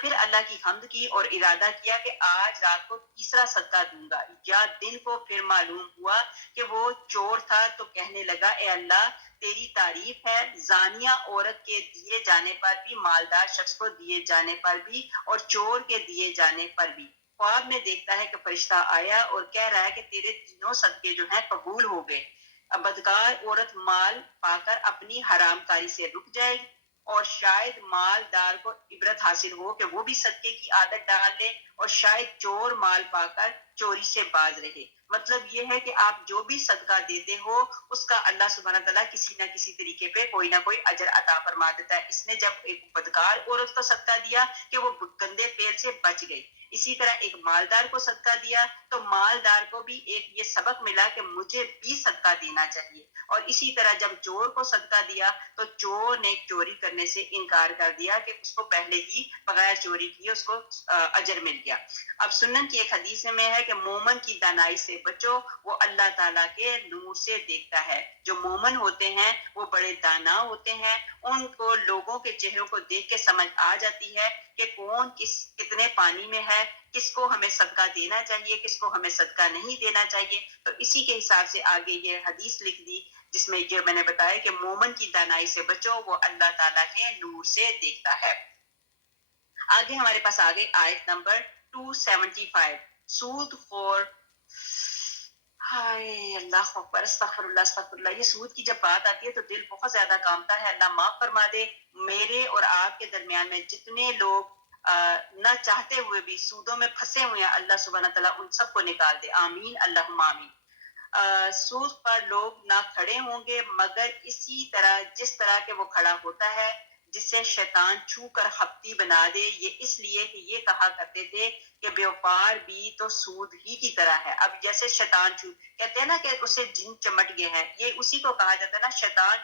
پھر اللہ کی حمد کی اور ارادہ کیا کہ آج رات کو تیسرا صدقہ دوں گا۔ یا دن کو پھر معلوم ہوا کہ وہ چور تھا، تو کہنے لگا اے اللہ تیری تعریف ہے، زانیہ عورت کے دیے جانے پر بھی، مالدار شخص کو دیے جانے پر بھی، اور چور کے دیے جانے پر بھی۔ خواب میں دیکھتا ہے کہ فرشتہ آیا اور کہہ رہا ہے کہ تیرے تینوں صدقے جو ہیں قبول ہو گئے۔ اب بدکار عورت مال پا کر اپنی حرام کاری سے رک جائے گی، اور شاید مالدار کو عبرت حاصل ہو کہ وہ بھی صدقے کی عادت ڈال لے، اور شاید چور مال پا کر چوری سے باز رہے. مطلب یہ ہے کہ آپ جو بھی صدقہ دیتے ہو اس کا اللہ سبحانہ تعالیٰ کسی نہ کسی طریقے پہ کوئی نہ کوئی اجر عطا فرما دیتا ہے. اس نے جب ایک بدکار عورت کو صدقہ دیا کہ وہ گندے فعل سے بچ گئی, اسی طرح ایک مالدار کو صدقہ دیا تو مالدار کو بھی ایک یہ سبق ملا کہ مجھے بھی صدقہ دینا چاہیے. اور اسی طرح جب چور کو صدقہ دیا تو چور نے چوری کرنے سے انکار کر دیا کہ اس کو پہلے ہی بغیر چوری کیے اس کو اجر مل گیا. اب سنن کی ایک حدیث میں ہے کہ مومن کی دانائی سے بچو, وہ اللہ تعالیٰ کے نور سے دیکھتا ہے. جو مومن ہوتے ہیں وہ بڑے دانا ہوتے ہیں, ان کو لوگوں کے چہروں کو دیکھ کے سمجھ آ جاتی ہے کہ کون کتنے پانی میں ہے, کس کو ہمیں صدقہ دینا چاہیے, کس کو ہمیں صدقہ نہیں دینا چاہیے. تو اسی کے حساب سے آگے یہ حدیث لکھ دی جس میں یہ میں نے بتایا کہ مومن کی دانائی سے بچو, وہ اللہ تعالیٰ کے نور سے دیکھتا ہے. آگے ہمارے پاس آگے آیت نمبر 275, سود خور. ہائے اللہ اکبر, استغفر اللہ استغفر اللہ. یہ سود کی جب بات آتی ہے تو دل بہت زیادہ کانپتا ہے. اللہ معاف فرما دے. میرے اور آپ کے درمیان میں جتنے لوگ نہ چاہتے ہوئے بھی سودوں میں پھنسے ہوئے ہیں, اللہ سبحانہ تعالیٰ ان سب کو نکال دے. آمین اللہم آمین. سود پر لوگ نہ کھڑے ہوں گے مگر اسی طرح جس طرح کہ وہ کھڑا ہوتا ہے جسے شیطان چھو کر ہپتی بنا دے. یہ اس لیے کہ یہ کہا کرتے تھے کہ بیوپار بھی تو سود ہی کی طرح ہے. اب جیسے شیطان کہتے ہیں نا کہ اسے جن چمٹ گئے ہیں, یہ اسی کو کہا جاتا ہے نا شیطان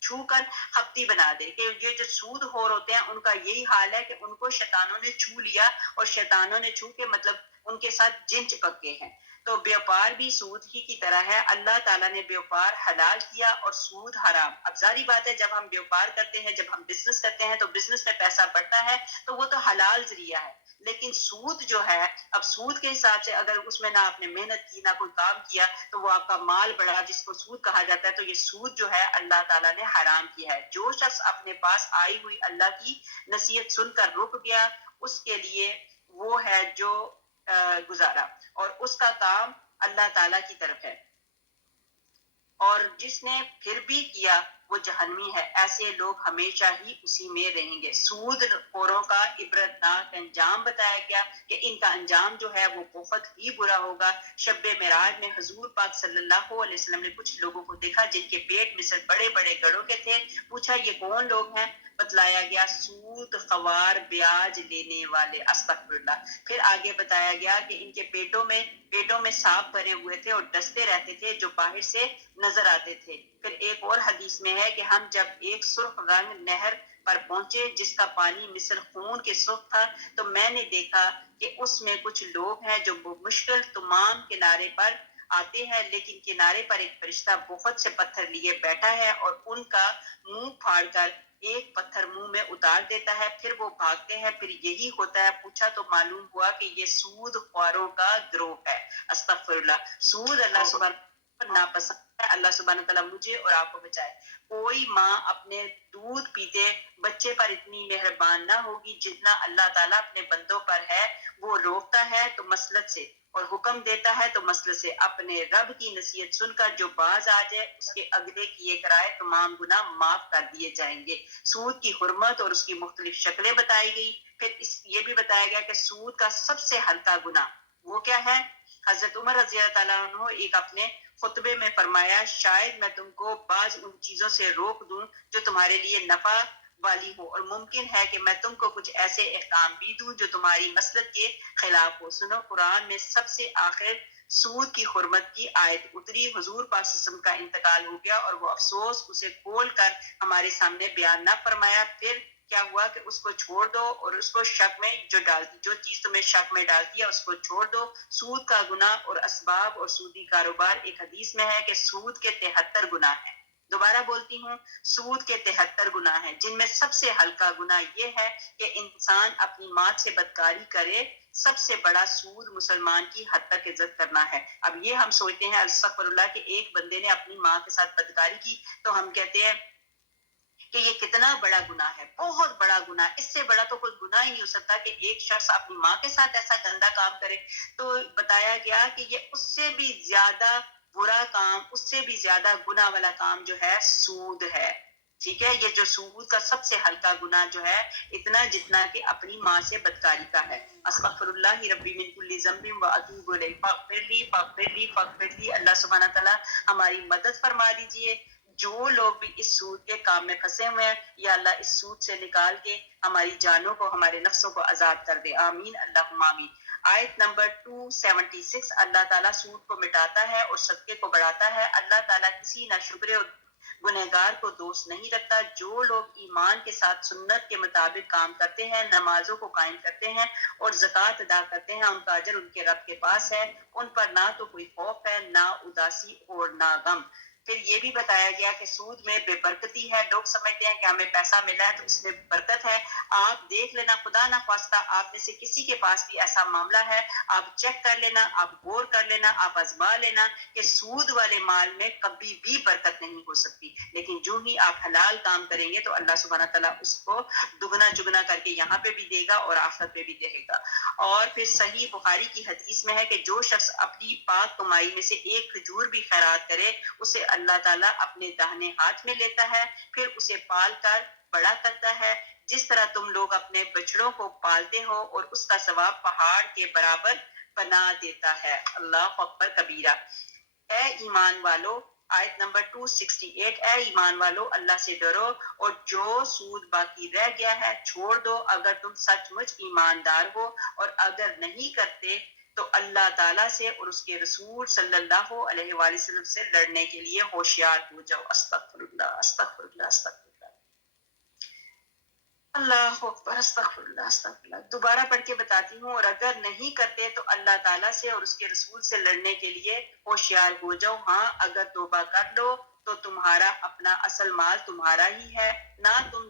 چھو کر ہپتی بنا دے. کہ یہ جو سود خور ہوتے ہیں ان کا یہی حال ہے کہ ان کو شیطانوں نے چھو لیا, اور شیطانوں نے چھو کے مطلب ان کے ساتھ جن چپک گئے ہیں. تو بیوپار بھی سود ہی کی طرح ہے. اللہ تعالیٰ نے بیوپار حلال کیا اور سود حرام. اب ظاہری بات ہے جب ہم بیوپار کرتے ہیں, جب ہم بزنس کرتے ہیں تو بزنس میں پیسہ بڑھتا ہے تو وہ تو حلال ذریعہ ہے. لیکن سود جو ہے, اب سود کے حساب سے اگر اس میں نہ آپ نے محنت کی نہ کوئی کام کیا تو وہ آپ کا مال بڑھا جس کو سود کہا جاتا ہے. تو یہ سود جو ہے اللہ تعالیٰ نے حرام کیا ہے. جو شخص اپنے پاس آئی ہوئی اللہ کی نصیحت سن کر رک گیا اس کے لیے وہ ہے جو گزارا, اور اس کا کام اللہ تعالیٰ کی طرف ہے, اور جس نے پھر بھی کیا وہ جہنمی ہے. ایسے لوگ ہمیشہ ہی اسی میں رہیں گے. سود خوروں کا عبرتناک انجام بتایا گیا کہ ان کا انجام جو ہے وہ بہت ہی برا ہوگا. شب معراج میں حضور پاک صلی اللہ علیہ وسلم نے کچھ لوگوں کو دیکھا جن کے پیٹ میں سے بڑے بڑے گڑھوں کے تھے. پوچھا یہ کون لوگ ہیں؟ بتلایا گیا سود خوار, بیاج لینے والے. استغفر اللہ. پھر آگے بتایا گیا کہ ان کے پیٹوں میں سانپ بھرے ہوئے تھے اور ڈستے رہتے تھے جو باہر سے نظر آتے تھے. پھر ایک اور حدیث میں ہے کہ ہم جب ایک سرخ رنگ نہر پر پہنچے جس کا پانی مثل خون کے سرخ تھا تو میں نے دیکھا کہ اس میں کچھ لوگ ہیں جو مشکل تمام کنارے پر آتے ہیں, لیکن کنارے پر ایک فرشتہ بہت سے پتھر لیے بیٹھا ہے اور ان کا منہ پھاڑ کر ایک پتھر منہ میں اتار دیتا ہے. پھر وہ بھاگتے ہیں. پھر یہی ہوتا ہے. پوچھا تو معلوم ہوا کہ یہ سود خواروں کا گروہ ہے. استغفر اللہ. سود اللہ سبحانہ ناپسند ہے. اللہ سبحانہ تعالیٰ مجھے اور آپ کو بچائے. کوئی ماں اپنے دودھ پیتے بچے پر اتنی مہربان نہ ہوگی جتنا اللہ تعالیٰ اپنے بندوں پر ہے. وہ روکتا ہے تو مسلط سے اور حکم دیتا ہے تو مسلط سے. اپنے رب کی نصیحت سن کر جو باز آ جائے اس کے اگلے کیے کرائے تمام گناہ معاف کر دیے جائیں گے. سود کی حرمت اور اس کی مختلف شکلیں بتائی گئی. پھر یہ بھی بتایا گیا کہ سود کا سب سے ہلکا گناہ وہ کیا ہے. حضرت عمر رضی اللہ تعالیٰ عنہ ایک اپنے خطبے میں فرمایا شاید میں تم کو بعض ان چیزوں سے روک دوں جو تمہارے لیے نفع والی ہو, اور ممکن ہے کہ میں تم کو کچھ ایسے احکام بھی دوں جو تمہاری مسلک کے خلاف ہو. سنو قرآن میں سب سے آخر سود کی حرمت کی آیت اتری. حضور پاک صلی اللہ علیہ وسلم کا انتقال ہو گیا اور وہ افسوس اسے کھول کر ہمارے سامنے بیان نہ فرمایا. پھر کیا ہوا کہ اس کو چھوڑ دو اور اس کو شک میں جو چیز تمہیں شک میں ڈالتی ہے اس کو چھوڑ دو. سود کا گناہ اور اسباب اور سودی کاروبار. ایک حدیث میں ہے کہ سود کے 73 گناہ ہیں. دوبارہ بولتی ہوں, سود کے 73 گناہ ہیں جن میں سب سے ہلکا گناہ یہ ہے کہ انسان اپنی ماں سے بدکاری کرے. سب سے بڑا سود مسلمان کی حد تک عزت کرنا ہے. اب یہ ہم سوچتے ہیں استغفر اللہ کہ ایک بندے نے اپنی ماں کے ساتھ بدکاری کی تو ہم کہتے ہیں کہ یہ کتنا بڑا گناہ ہے, بہت بڑا گناہ. اس سے بڑا تو کوئی گناہ ہی نہیں ہو سکتا کہ ایک شخص اپنی ماں کے ساتھ ایسا گندا کام کرے. تو بتایا گیا کہ یہ اس سے بھی زیادہ برا کام, اس سے بھی زیادہ گناہ والا کام جو ہے سود ہے. ٹھیک ہے، یہ جو سود کا سب سے ہلکا گناہ جو ہے اتنا جتنا کہ اپنی ماں سے بدکاری کا ہے. استغفر اللہ ربی من کل ذنب واتوب الیہ فاغفر لی. اللہ سبحانہ تعالیٰ ہماری مدد فرما دیجئے. جو لوگ بھی اس سود کے کام میں پھنسے ہوئے ہیں یا اللہ اس سود سے نکال کے ہماری جانوں کو ہمارے نفسوں کو آزاد کر دے. آمین اللہم آمین. آیت نمبر 276 اللہ تعالیٰ سود کو مٹاتا ہے اور صدقے کو بڑھاتا ہے. اللہ تعالیٰ کسی ناشکرے اور گنہگار کو دوست نہیں رکھتا. جو لوگ ایمان کے ساتھ سنت کے مطابق کام کرتے ہیں، نمازوں کو قائم کرتے ہیں اور زکوٰۃ ادا کرتے ہیں، ان کا اجر ان کے رب کے پاس ہے. ان پر نہ تو کوئی خوف ہے، نہ اداسی اور نہ غم. پھر یہ بھی بتایا گیا کہ سود میں بے برکتی ہے. لوگ سمجھتے ہیں کہ ہمیں پیسہ ملا ہے تو اس میں برکت ہے. آپ دیکھ لینا، خدا نہ خواستہ آپ میں سے کسی کے پاس بھی ایسا معاملہ ہے، آپ چیک کر لینا، آپ غور کر لینا، آپ آزما لینا کہ سود والے مال میں کبھی بھی برکت نہیں ہو سکتی. لیکن جو ہی آپ حلال کام کریں گے تو اللہ سبحانہ تعالیٰ اس کو دگنا چگنا کر کے یہاں پہ بھی دے گا اور آخرت پہ بھی دے گا. اور پھر صحیح بخاری کی حدیث میں ہے کہ جو شخص اپنی پاک کمائی میں سے ایک کھجور بھی خیرات کرے اسے اللہ تعالیٰ اپنے داہنے ہاتھ میں لیتا ہے، پھر اسے پال کر بڑا کرتا ہے جس طرح تم لوگ اپنے بچڑوں کو پالتے ہو، اور اس کا ثواب پہاڑ کے برابر بنا دیتا ہے. اللہ اکبر کبیرہ. اے ایمان والو، آیت نمبر 268 اے ایمان والو اللہ سے ڈرو اور جو سود باقی رہ گیا ہے چھوڑ دو اگر تم سچ مچ ایماندار ہو، اور اگر نہیں کرتے تو اللہ تعالیٰ سے اور اس کے رسول صلی اللہ علیہ وآلہ وسلم سے لڑنے کے لیے ہوشیار ہو جاؤ. استغفر اللہ استغفر اللہ استغفر اللہ. اللہ اکبر. استغفر اللہ استغفر اللہ. دوبارہ پڑھ کے بتاتی ہوں. اور اگر نہیں کرتے تو اللہ تعالیٰ سے اور اس کے رسول سے لڑنے کے لیے ہوشیار ہو جاؤ. ہاں اگر توبہ کر لو تو تمہارا اپنا اصل مال تمہارا ہی ہے، نہ تم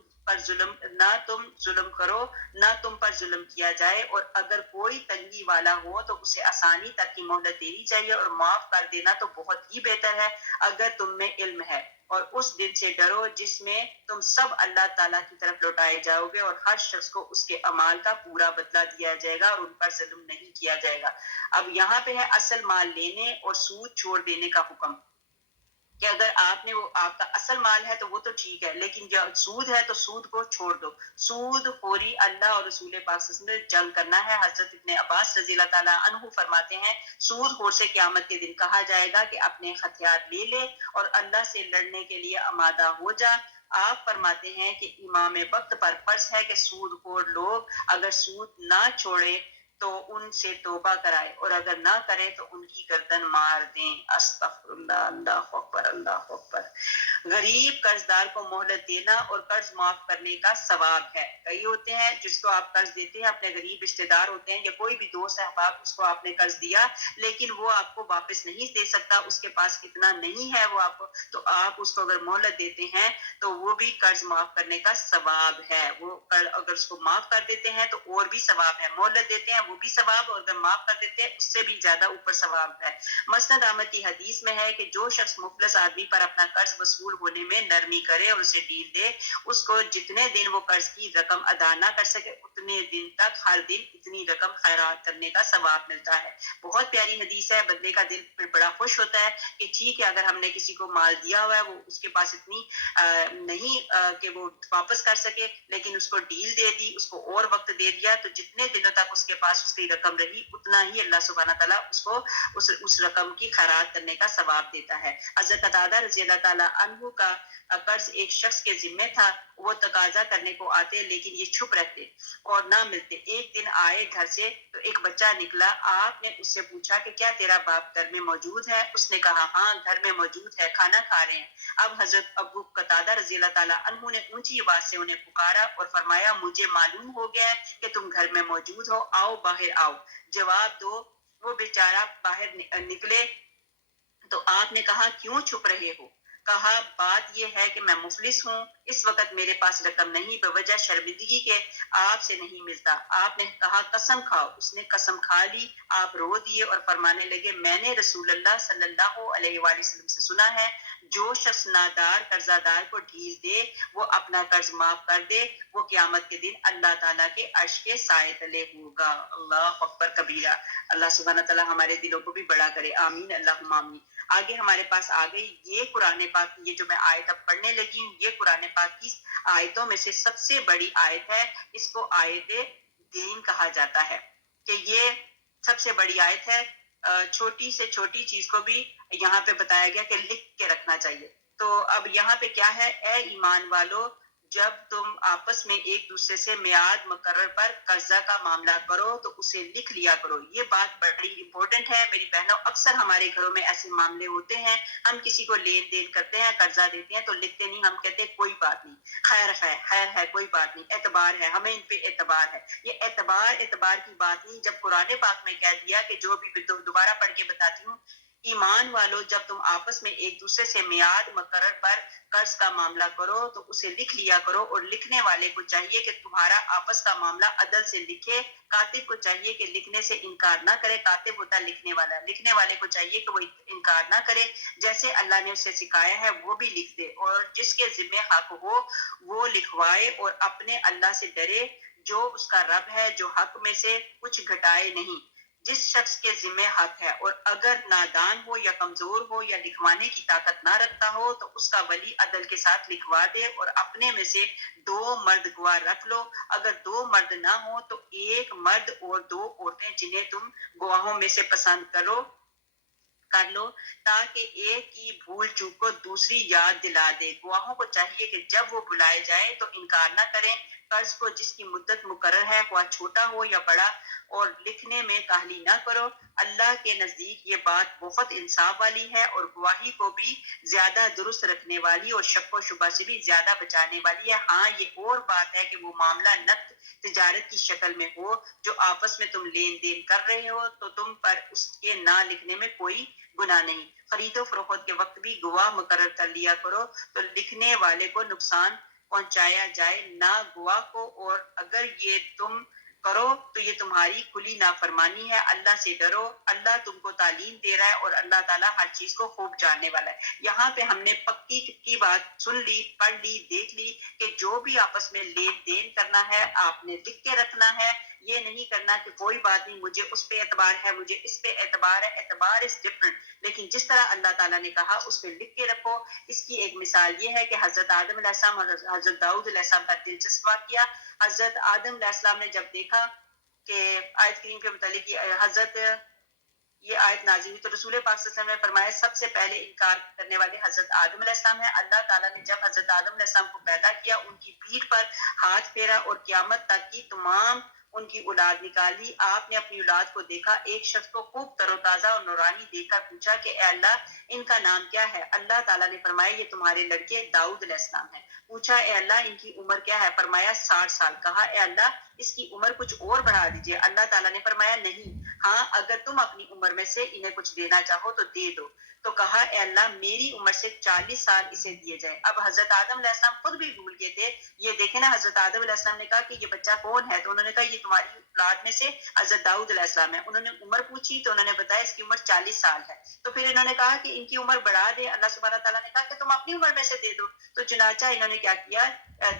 ظلم کرو، نہ تم پر ظلم کیا جائے. اور اگر کوئی تنگی والا ہو تو اسے آسانی تک کی مہلت دینی چاہیے، اور معاف کر دینا تو بہت ہی بہتر ہے اگر تم میں علم ہے. اور اس دن سے ڈرو جس میں تم سب اللہ تعالیٰ کی طرف لوٹائے جاؤ گے، اور ہر شخص کو اس کے اعمال کا پورا بدلہ دیا جائے گا اور ان پر ظلم نہیں کیا جائے گا. اب یہاں پہ ہے اصل مال لینے اور سود چھوڑ دینے کا حکم، کہ اگر آپ نے وہ آپ کا اصل مال ہے تو وہ تو ٹھیک ہے، لیکن جب سود ہے تو سود کو چھوڑ دو. سود خوری اللہ اور رسول پاک صلی اللہ علیہ وسلم نے جنگ کرنا ہے. حضرت ابن عباس رضی اللہ تعالیٰ عنہ فرماتے ہیں سود خور سے قیامت کے دن کہا جائے گا کہ اپنے ہتھیار لے لے اور اللہ سے لڑنے کے لیے آمادہ ہو جا. آپ فرماتے ہیں کہ امام وقت پر فرض ہے کہ سود خور لوگ اگر سود نہ چھوڑے تو ان سے توبہ کرائے، اور اگر نہ کرے تو ان کی گردن مار دیں. استغفر اللہ. اللہ اکبر اللہ اکبر. غریب قرض دار کو مہلت دینا اور قرض معاف کرنے کا ثواب ہے. کئی ہوتے ہیں جس کو آپ قرض دیتے ہیں، اپنے غریب رشتے دار ہوتے ہیں یا کوئی بھی دوست احباب، اس کو آپ نے قرض دیا لیکن وہ آپ کو واپس نہیں دے سکتا، اس کے پاس اتنا نہیں ہے وہ آپ کو، تو آپ اس کو اگر مہلت دیتے ہیں تو وہ بھی قرض معاف کرنے کا ثواب ہے. وہ اگر اس کو معاف کر دیتے ہیں تو اور بھی ثواب ہے، مہلت دیتے ہیں وہ بھی ثواب، اور اگر معاف کر دیتے ہیں اس سے بھی زیادہ اوپر ثواب ہے. مسند احمد کی حدیث میں ہے کہ جو شخص مفلس آدمی پر اپنا قرض وصول ہونے میں نرمی کرے اور اسے ڈیل دے، اس کو جتنے دن وہ قرض کی رقم ادا نہ کر سکے اتنے دن تک ہر دن اتنی رقم خیرات کرنے کا ثواب ملتا ہے. بہت پیاری حدیث ہے. بندے کا دل پھر بڑا خوش ہوتا ہے کہ ٹھیک ہے اگر ہم نے کسی کو مال دیا ہوا ہے، وہ اس کے پاس اتنی نہیں کہ وہ واپس کر سکے، لیکن اس کو ڈیل دے دی، اس کو اور وقت دے دیا، تو جتنے دنوں تک اس کے پاس اس کی رقم رہی اتنا ہی اللہ سبحانہ تعالیٰ اس کو اس رقم کی خیرات کرنے کا ثواب دیتا ہے. حضرت قتادہ رضی اللہ تعالیٰ عنہ کا قرض ایک شخص کے ذمے تھا. وہ تقاضا کرنے کو آتے لیکن یہ چھپ رہتے اور نہ ملتے. ایک دن آئے گھر سے تو ایک بچہ نکلا. آپ نے اس سے پوچھا کہ کیا تیرا باپ گھر میں موجود ہے؟ اس نے کہا ہاں گھر میں موجود ہے، کھانا کھا رہے ہیں. اب حضرت ابو قتادہ رضی اللہ تعالیٰ عنہ نے اونچی آواز سے انہیں پکارا اور فرمایا مجھے معلوم ہو گیا ہے کہ تم گھر میں موجود ہو، آؤ باہر آؤ، جواب دو. وہ بیچارہ باہر نکلے تو آپ نے کہا کیوں چھپ رہے ہو؟ کہا بات یہ ہے کہ میں مفلس ہوں، اس وقت میرے پاس رقم نہیں، بوجہ شرمندگی کے آپ سے نہیں ملتا. آپ نے کہا قسم کھاؤ. اس نے قسم کھا لی. آپ رو دیے اور فرمانے لگے میں نے رسول اللہ صلی اللہ علیہ وآلہ وسلم سے سنا ہے جو شخص نادار قرضہ دار کو ڈھیل دے وہ اپنا قرض معاف کر دے، وہ قیامت کے دن اللہ تعالیٰ کے عرش کے سائے تلے ہوگا. اللہ اکبر کبیرہ. اللہ سبحانہ تعالیٰ ہمارے دلوں کو بھی بڑا کرے. آمین اللہم آمین. آگے ہمارے پاس آ گئی یہ قرآن پاک کی یہ جو میں آیت اب پڑھنے لگی ہوں یہ قرآن پاک کی آیتوں میں سے سب سے بڑی آیت ہے. اس کو آیت دین کہا جاتا ہے کہ یہ سب سے بڑی آیت ہے. چھوٹی سے چھوٹی چیز کو بھی یہاں پہ بتایا گیا کہ لکھ کے رکھنا چاہیے. تو اب یہاں پہ کیا ہے، اے ایمان والو جب تم آپس میں ایک دوسرے سے میعاد مقرر پر قرضہ کا معاملہ کرو تو اسے لکھ لیا کرو. یہ بات بڑی امپورٹنٹ ہے میری بہنوں. اکثر ہمارے گھروں میں ایسے معاملے ہوتے ہیں، ہم کسی کو لین دین کرتے ہیں، قرضہ دیتے ہیں تو لکھتے نہیں، ہم کہتے ہیں کوئی بات نہیں، خیر ہے کوئی بات نہیں، اعتبار ہے، ہمیں ان پہ اعتبار ہے. یہ اعتبار کی بات نہیں. جب قرآن پاک میں کہہ دیا کہ جو بھی دوبارہ پڑھ کے بتاتی ہوں، ایمان والو جب تم آپس میں ایک دوسرے سے میعاد مقرر پر قرض کا معاملہ کرو تو اسے لکھ لیا کرو، اور لکھنے والے کو چاہیے کہ تمہارا آپس کا معاملہ عدل سے لکھے. کاتب کو چاہیے کہ لکھنے سے انکار نہ کرے. کاتب ہوتا لکھنے والا، لکھنے والے کو چاہیے کہ وہ انکار نہ کرے. جیسے اللہ نے اسے سکھایا ہے وہ بھی لکھ دے، اور جس کے ذمہ حق ہو وہ لکھوائے، اور اپنے اللہ سے ڈرے جو اس کا رب ہے، جو حق میں سے کچھ گھٹائے نہیں. جس شخص کے ذمہ حق ہے اور اگر نادان ہو یا کمزور ہو یا لکھوانے کی طاقت نہ رکھتا ہو تو اس کا ولی عدل کے ساتھ لکھوا دے، اور اپنے میں سے 2 مرد گواہ رکھ لو. اگر 2 مرد نہ ہو تو 1 مرد اور 2 عورتیں جنہیں تم گواہوں میں سے پسند کر لو، تاکہ ایک کی بھول چوک کو دوسری یاد دلا دے. گواہوں کو چاہیے کہ جب وہ بلائے جائیں تو انکار نہ کریں. قرض کو جس کی مدت مقرر ہے خواہ چھوٹا ہو یا بڑا، اور لکھنے میں کاہلی نہ کرو. اللہ کے نزدیک یہ بات بہت انصاف والی ہے اور گواہی کو بھی زیادہ درست رکھنے والی اور شک و شبہ سے بھی زیادہ بچانے والی ہے. ہاں یہ اور بات ہے کہ وہ معاملہ نقد تجارت کی شکل میں ہو جو آپس میں تم لین دین کر رہے ہو تو تم پر اس کے نہ لکھنے میں کوئی گناہ نہیں. خرید و فروخت کے وقت بھی گواہ مقرر کر لیا کرو تو لکھنے والے کو نقصان پہنچایا جائے نہ گواہ کو، اور اگر یہ تم کرو تو یہ تمہاری کھلی نافرمانی ہے. اللہ سے ڈرو، اللہ تم کو تعلیم دے رہا ہے اور اللہ تعالیٰ ہر چیز کو خوب جاننے والا ہے. یہاں پہ ہم نے پکی بات سن لی، پڑھ لی، دیکھ لی کہ جو بھی آپس میں لین دین کرنا ہے آپ نے لکھ کے رکھنا ہے. یہ نہیں کرنا کہ کوئی بات نہیں، مجھے اس پہ اعتبار ہے، مجھے اس پہ اعتبار ہے. اعتبار از ڈفرنٹ، لیکن جس طرح اللہ تعالیٰ نے کہا اس پہ لکھ کے رکھو. اس کی ایک مثال یہ ہے کہ حضرت آدم علیہ السلام اور حضرت داؤد علیہ السلام کا دلچسپ واقعہ. حضرت آدم علیہ السلام نے جب دیکھا کہ آیت کریم کے متعلق یہ آیت نازل ہوئی تو رسول پاک صلی اللہ علیہ وسلم نے فرمایا سب سے پہلے انکار کرنے والے حضرت آدم علیہ السلام ہیں. اللہ تعالیٰ نے جب حضرت آدم علیہ السلام کو پیدا کیا ان کی پیٹھ پر ہاتھ پھیرا اور قیامت تک کی تمام ان کی اولاد نکالی. آپ نے اپنی اولاد کو دیکھا، ایک شخص کو خوب تر و تازہ اور نورانی دیکھ کر پوچھا کہ اے اللہ ان کا نام کیا ہے؟ اللہ تعالیٰ نے فرمایا یہ تمہارے لڑکے داؤد علیہ السلام ہیں. پوچھا اے اللہ ان کی عمر کیا ہے؟ فرمایا 60 سال. کہا اے اللہ اس کی عمر کچھ اور بڑھا دیجئے. اللہ تعالیٰ نے فرمایا نہیں، ہاں اگر تم اپنی عمر میں سے انہیں کچھ دینا چاہو تو دے دو. تو کہا اے اللہ میری عمر سے 40 سال اسے دیے جائیں. اب حضرت آدم علیہ السلام خود بھی بھول گئے تھے. یہ دیکھیں نا، حضرت آدم علیہ السلام نے کہا کہ یہ بچہ کون ہے؟ تو انہوں نے کہا یہ تمہاری اولاد میں سے حضرت داؤد علیہ السلام ہے. انہوں نے عمر پوچھی تو انہوں نے بتایا اس کی عمر 40 سال ہے. تو پھر انہوں نے کہا کہ ان کی عمر بڑھا دے. اللہ سبحانہ تعالیٰ نے کہا کہ تم اپنی عمر میں سے دے دو. تو چنانچہ انہوں نے کیا کیا،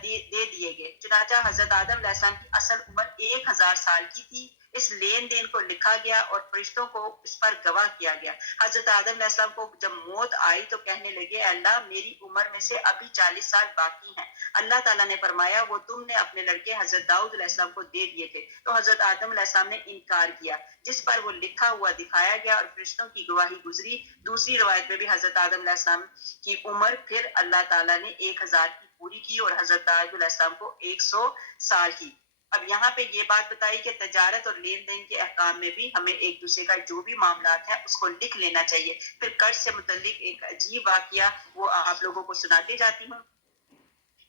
دے دیے گئے. چنانچہ حضرت آدم علیہ السلام کی اصل عمر 1000 سال کی تھی. اس لین دین کو لکھا گیا اور فرشتوں کو اس پر گواہ کیا گیا. حضرت آدم علیہ السلام کو جب موت آئی تو کہنے لگے اے اللہ میری عمر میں سے ابھی 40 سال باقی ہیں. اللہ تعالیٰ نے فرمایا وہ تم نے اپنے لڑکے حضرت داؤد علیہ السلام کو دے دیے تھے. تو حضرت آدم علیہ السلام نے انکار کیا، جس پر وہ لکھا ہوا دکھایا گیا اور فرشتوں کی گواہی گزری. دوسری روایت میں بھی حضرت آدم علیہ السلام کی عمر پھر اللہ تعالیٰ نے 1000 کی پوری کی اور حضرت داؤد علیہ السلام کو 100 سال کی. اب یہاں پہ یہ بات بتائی کہ تجارت اور لین دین کے احکام میں بھی ہمیں ایک دوسرے کا جو بھی معاملات ہیں اس کو لکھ لینا چاہیے. پھر قرض سے متعلق ایک عجیب واقعہ وہ آپ لوگوں کو سناتے جاتی ہوں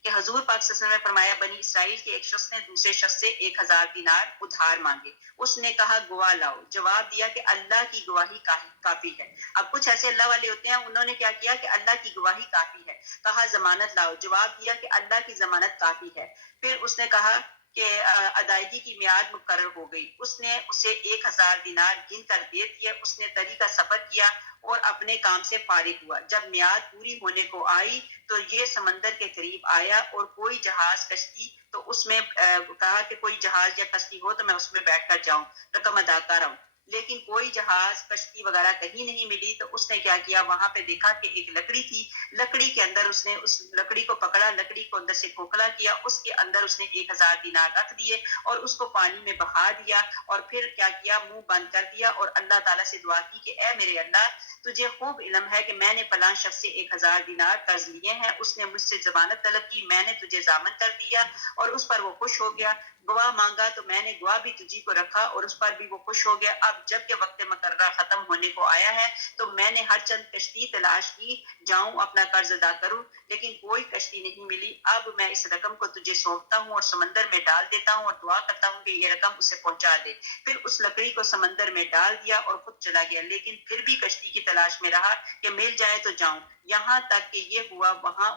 کہ حضور پاک صلی اللہ علیہ وسلم نے فرمایا بنی اسرائیل کے ایک شخص نے دوسرے شخص سے 1000 دینار ادھار مانگے. اس نے کہا گواہ لاؤ. جواب دیا کہ اللہ کی گواہی کافی ہے. اب کچھ ایسے اللہ والے ہوتے ہیں، انہوں نے کیا کیا کہ اللہ کی گواہی کافی ہے. کہا ضمانت لاؤ. جواب دیا کہ اللہ کی ضمانت کافی ہے. پھر اس نے کہا کہ ادائیگی کی میعاد مقرر ہو گئی. اس نے اسے 1000 دینار گن کر دے دیے. اس نے طریق کا سفر کیا اور اپنے کام سے فارغ ہوا. جب میعاد پوری ہونے کو آئی تو یہ سمندر کے قریب آیا اور کوئی جہاز کشتی، تو اس میں کہا کہ کوئی جہاز یا کشتی ہو تو میں اس میں بیٹھ کر جاؤں، رقم ادا کر آؤں. لیکن کوئی جہاز کشتی وغیرہ کہیں نہیں ملی. تو اس نے کیا کیا, وہاں پہ دیکھا کہ ایک لکڑی تھی, لکڑی کے اندر اس نے اس لکڑی کو پکڑا, لکڑی کو اندر سے کھوکھلا کیا, اس کے اندر اس نے 1000 دینار رکھ دیے اور اس کو پانی میں بہا دیا, اور پھر کیا کیا, منہ بند کر دیا اور اللہ تعالیٰ سے دعا کی کہ اے میرے اللہ, تجھے خوب علم ہے کہ میں نے فلاں شخص سے 1000 دینار قرض لیے ہیں, اس نے مجھ سے ضمانت طلب کی, میں نے تجھے ضامن کر دیا اور اس پر وہ خوش ہو گیا, گواہ مانگا تو میں نے گواہ بھی تجھی کو رکھا اور اس پر بھی وہ خوش ہو گیا. اب جب کہ وقت مقررہ ختم ہونے کو آیا ہے تو میں نے ہر چند کشتی تلاش کی, جاؤں اپنا قرض ادا کروں, لیکن کوئی کشتی نہیں ملی. اب میں اس رقم کو تجھے سونپتا ہوں اور سمندر میں ڈال دیتا ہوں اور دعا کرتا ہوں کہ یہ رقم اسے پہنچا دے. پھر اس لکڑی کو سمندر میں ڈال دیا اور خود چلا گیا, لیکن پھر بھی کشتی کی تلاش میں رہا کہ مل جائے تو جاؤں. یہاں تک کہ یہ ہوا وہاں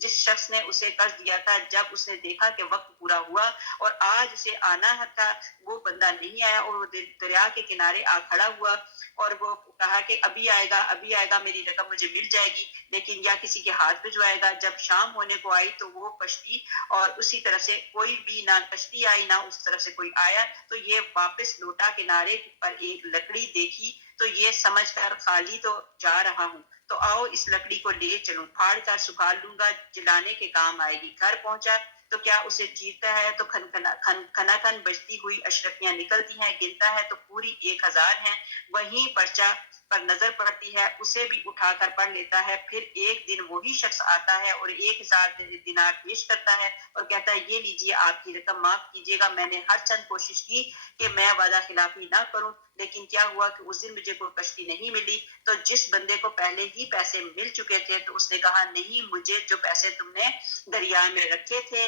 جس شخص نے اسے قرض دیا تھا, جب اس نے دیکھا کہ وقت پورا ہوا اور آج اسے آنا تھا, وہ بندہ نہیں آیا اور وہ دریا کے کنارے آ کھڑا ہوا اور وہ کہا کہ ابھی آئے گا, میری رقم مجھے مل جائے گی, لیکن یا کسی کے ہاتھ بھجوائے گا. جب شام ہونے کو آئی تو وہ کشتی اور اسی طرف سے کوئی بھی نہ کشتی آئی نہ اس طرف سے کوئی آیا, تو یہ واپس لوٹا کنارے پر ایک لکڑی دیکھی تو یہ سمجھ کر خالی تو جا رہا ہوں, تو آؤ اس لکڑی کو لے چلوں, پھاڑ کر سکھا لوں گا, جلانے کے کام آئے گی. گھر پہنچا تو کیا اسے چیرتا ہے تو کھن بجتی ہوئی اشرفیاں نکلتی ہیں, گنتا ہے تو پوری 1000 ہیں. وہیں پرچہ پر نظر پڑتی ہے, اسے بھی اٹھا کر پڑھ لیتا ہے. پھر ایک دن وہی شخص آتا ہے اور 1000 دینار پیش کرتا ہے اور کہتا ہے یہ لیجیے آپ کی رقم, معاف کیجیے گا, میں نے ہر چند کوشش کی کہ میں وعدہ خلافی نہ کروں, لیکن کیا ہوا کہ اس دن مجھے کوئی کشتی نہیں ملی. تو جس بندے کو پہلے ہی پیسے مل چکے تھے تو اس نے کہا نہیں, مجھے جو پیسے تم نے دریا میں رکھے تھے,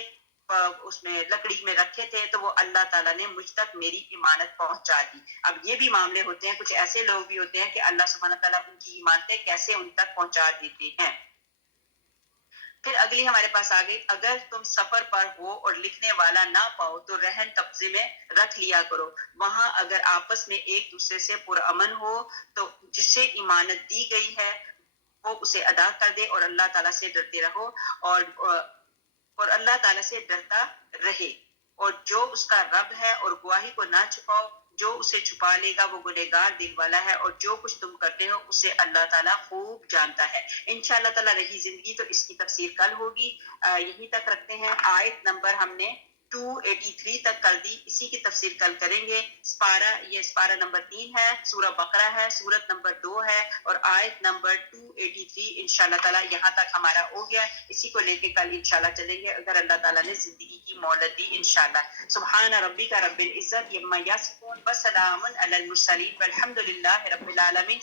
اس میں لکڑی میں رکھے تھے, تو وہ اللہ تعالیٰ نے مجھ تک میری امانت پہنچا دی. اب یہ بھی معاملے ہوتے ہیں, کچھ ایسے لوگ بھی ہوتے ہیں کہ اللہ سبحانہ تعالیٰ ان کی امانتیں کیسے ان تک پہنچا دیتے ہیں. پھر اگلی ہمارے پاس آ گئی, اگر تم سفر پر ہو اور لکھنے والا نہ پاؤ تو رہن قبضے میں رکھ لیا کرو. وہاں اگر آپس میں ایک دوسرے سے پرامن ہو تو جس سے امانت دی گئی ہے وہ اسے ادا کر دے اور اللہ تعالیٰ سے ڈرتے رہو, اور اللہ تعالیٰ سے ڈرتا رہے, اور جو اس کا رب ہے, اور گواہی کو نہ چھپاؤ, جو اسے چھپا لے گا وہ گنہگار دل والا ہے, اور جو کچھ تم کرتے ہو اسے اللہ تعالیٰ خوب جانتا ہے. انشاءاللہ تعالیٰ رہی زندگی تو اس کی تفسیر کل ہوگی. یہیں تک رکھتے ہیں. آیت نمبر ہم نے 283 تک کر دی, اسی کی تفسیر کل کریں گے. یہ سپارہ نمبر 3 ہے, سورہ بقرہ ہے, سورت نمبر 2 ہے, اور آیت نمبر 283 انشاءاللہ تعالیٰ یہاں تک ہمارا ہو گیا. اسی کو لے کے کل انشاءاللہ چلیں گے اگر اللہ تعالیٰ نے زندگی کی مہلت دی انشاءاللہ. سبحان ربک رب العزت عما یصفون وسلام علی المرسلین والحمد للہ رب العالمین.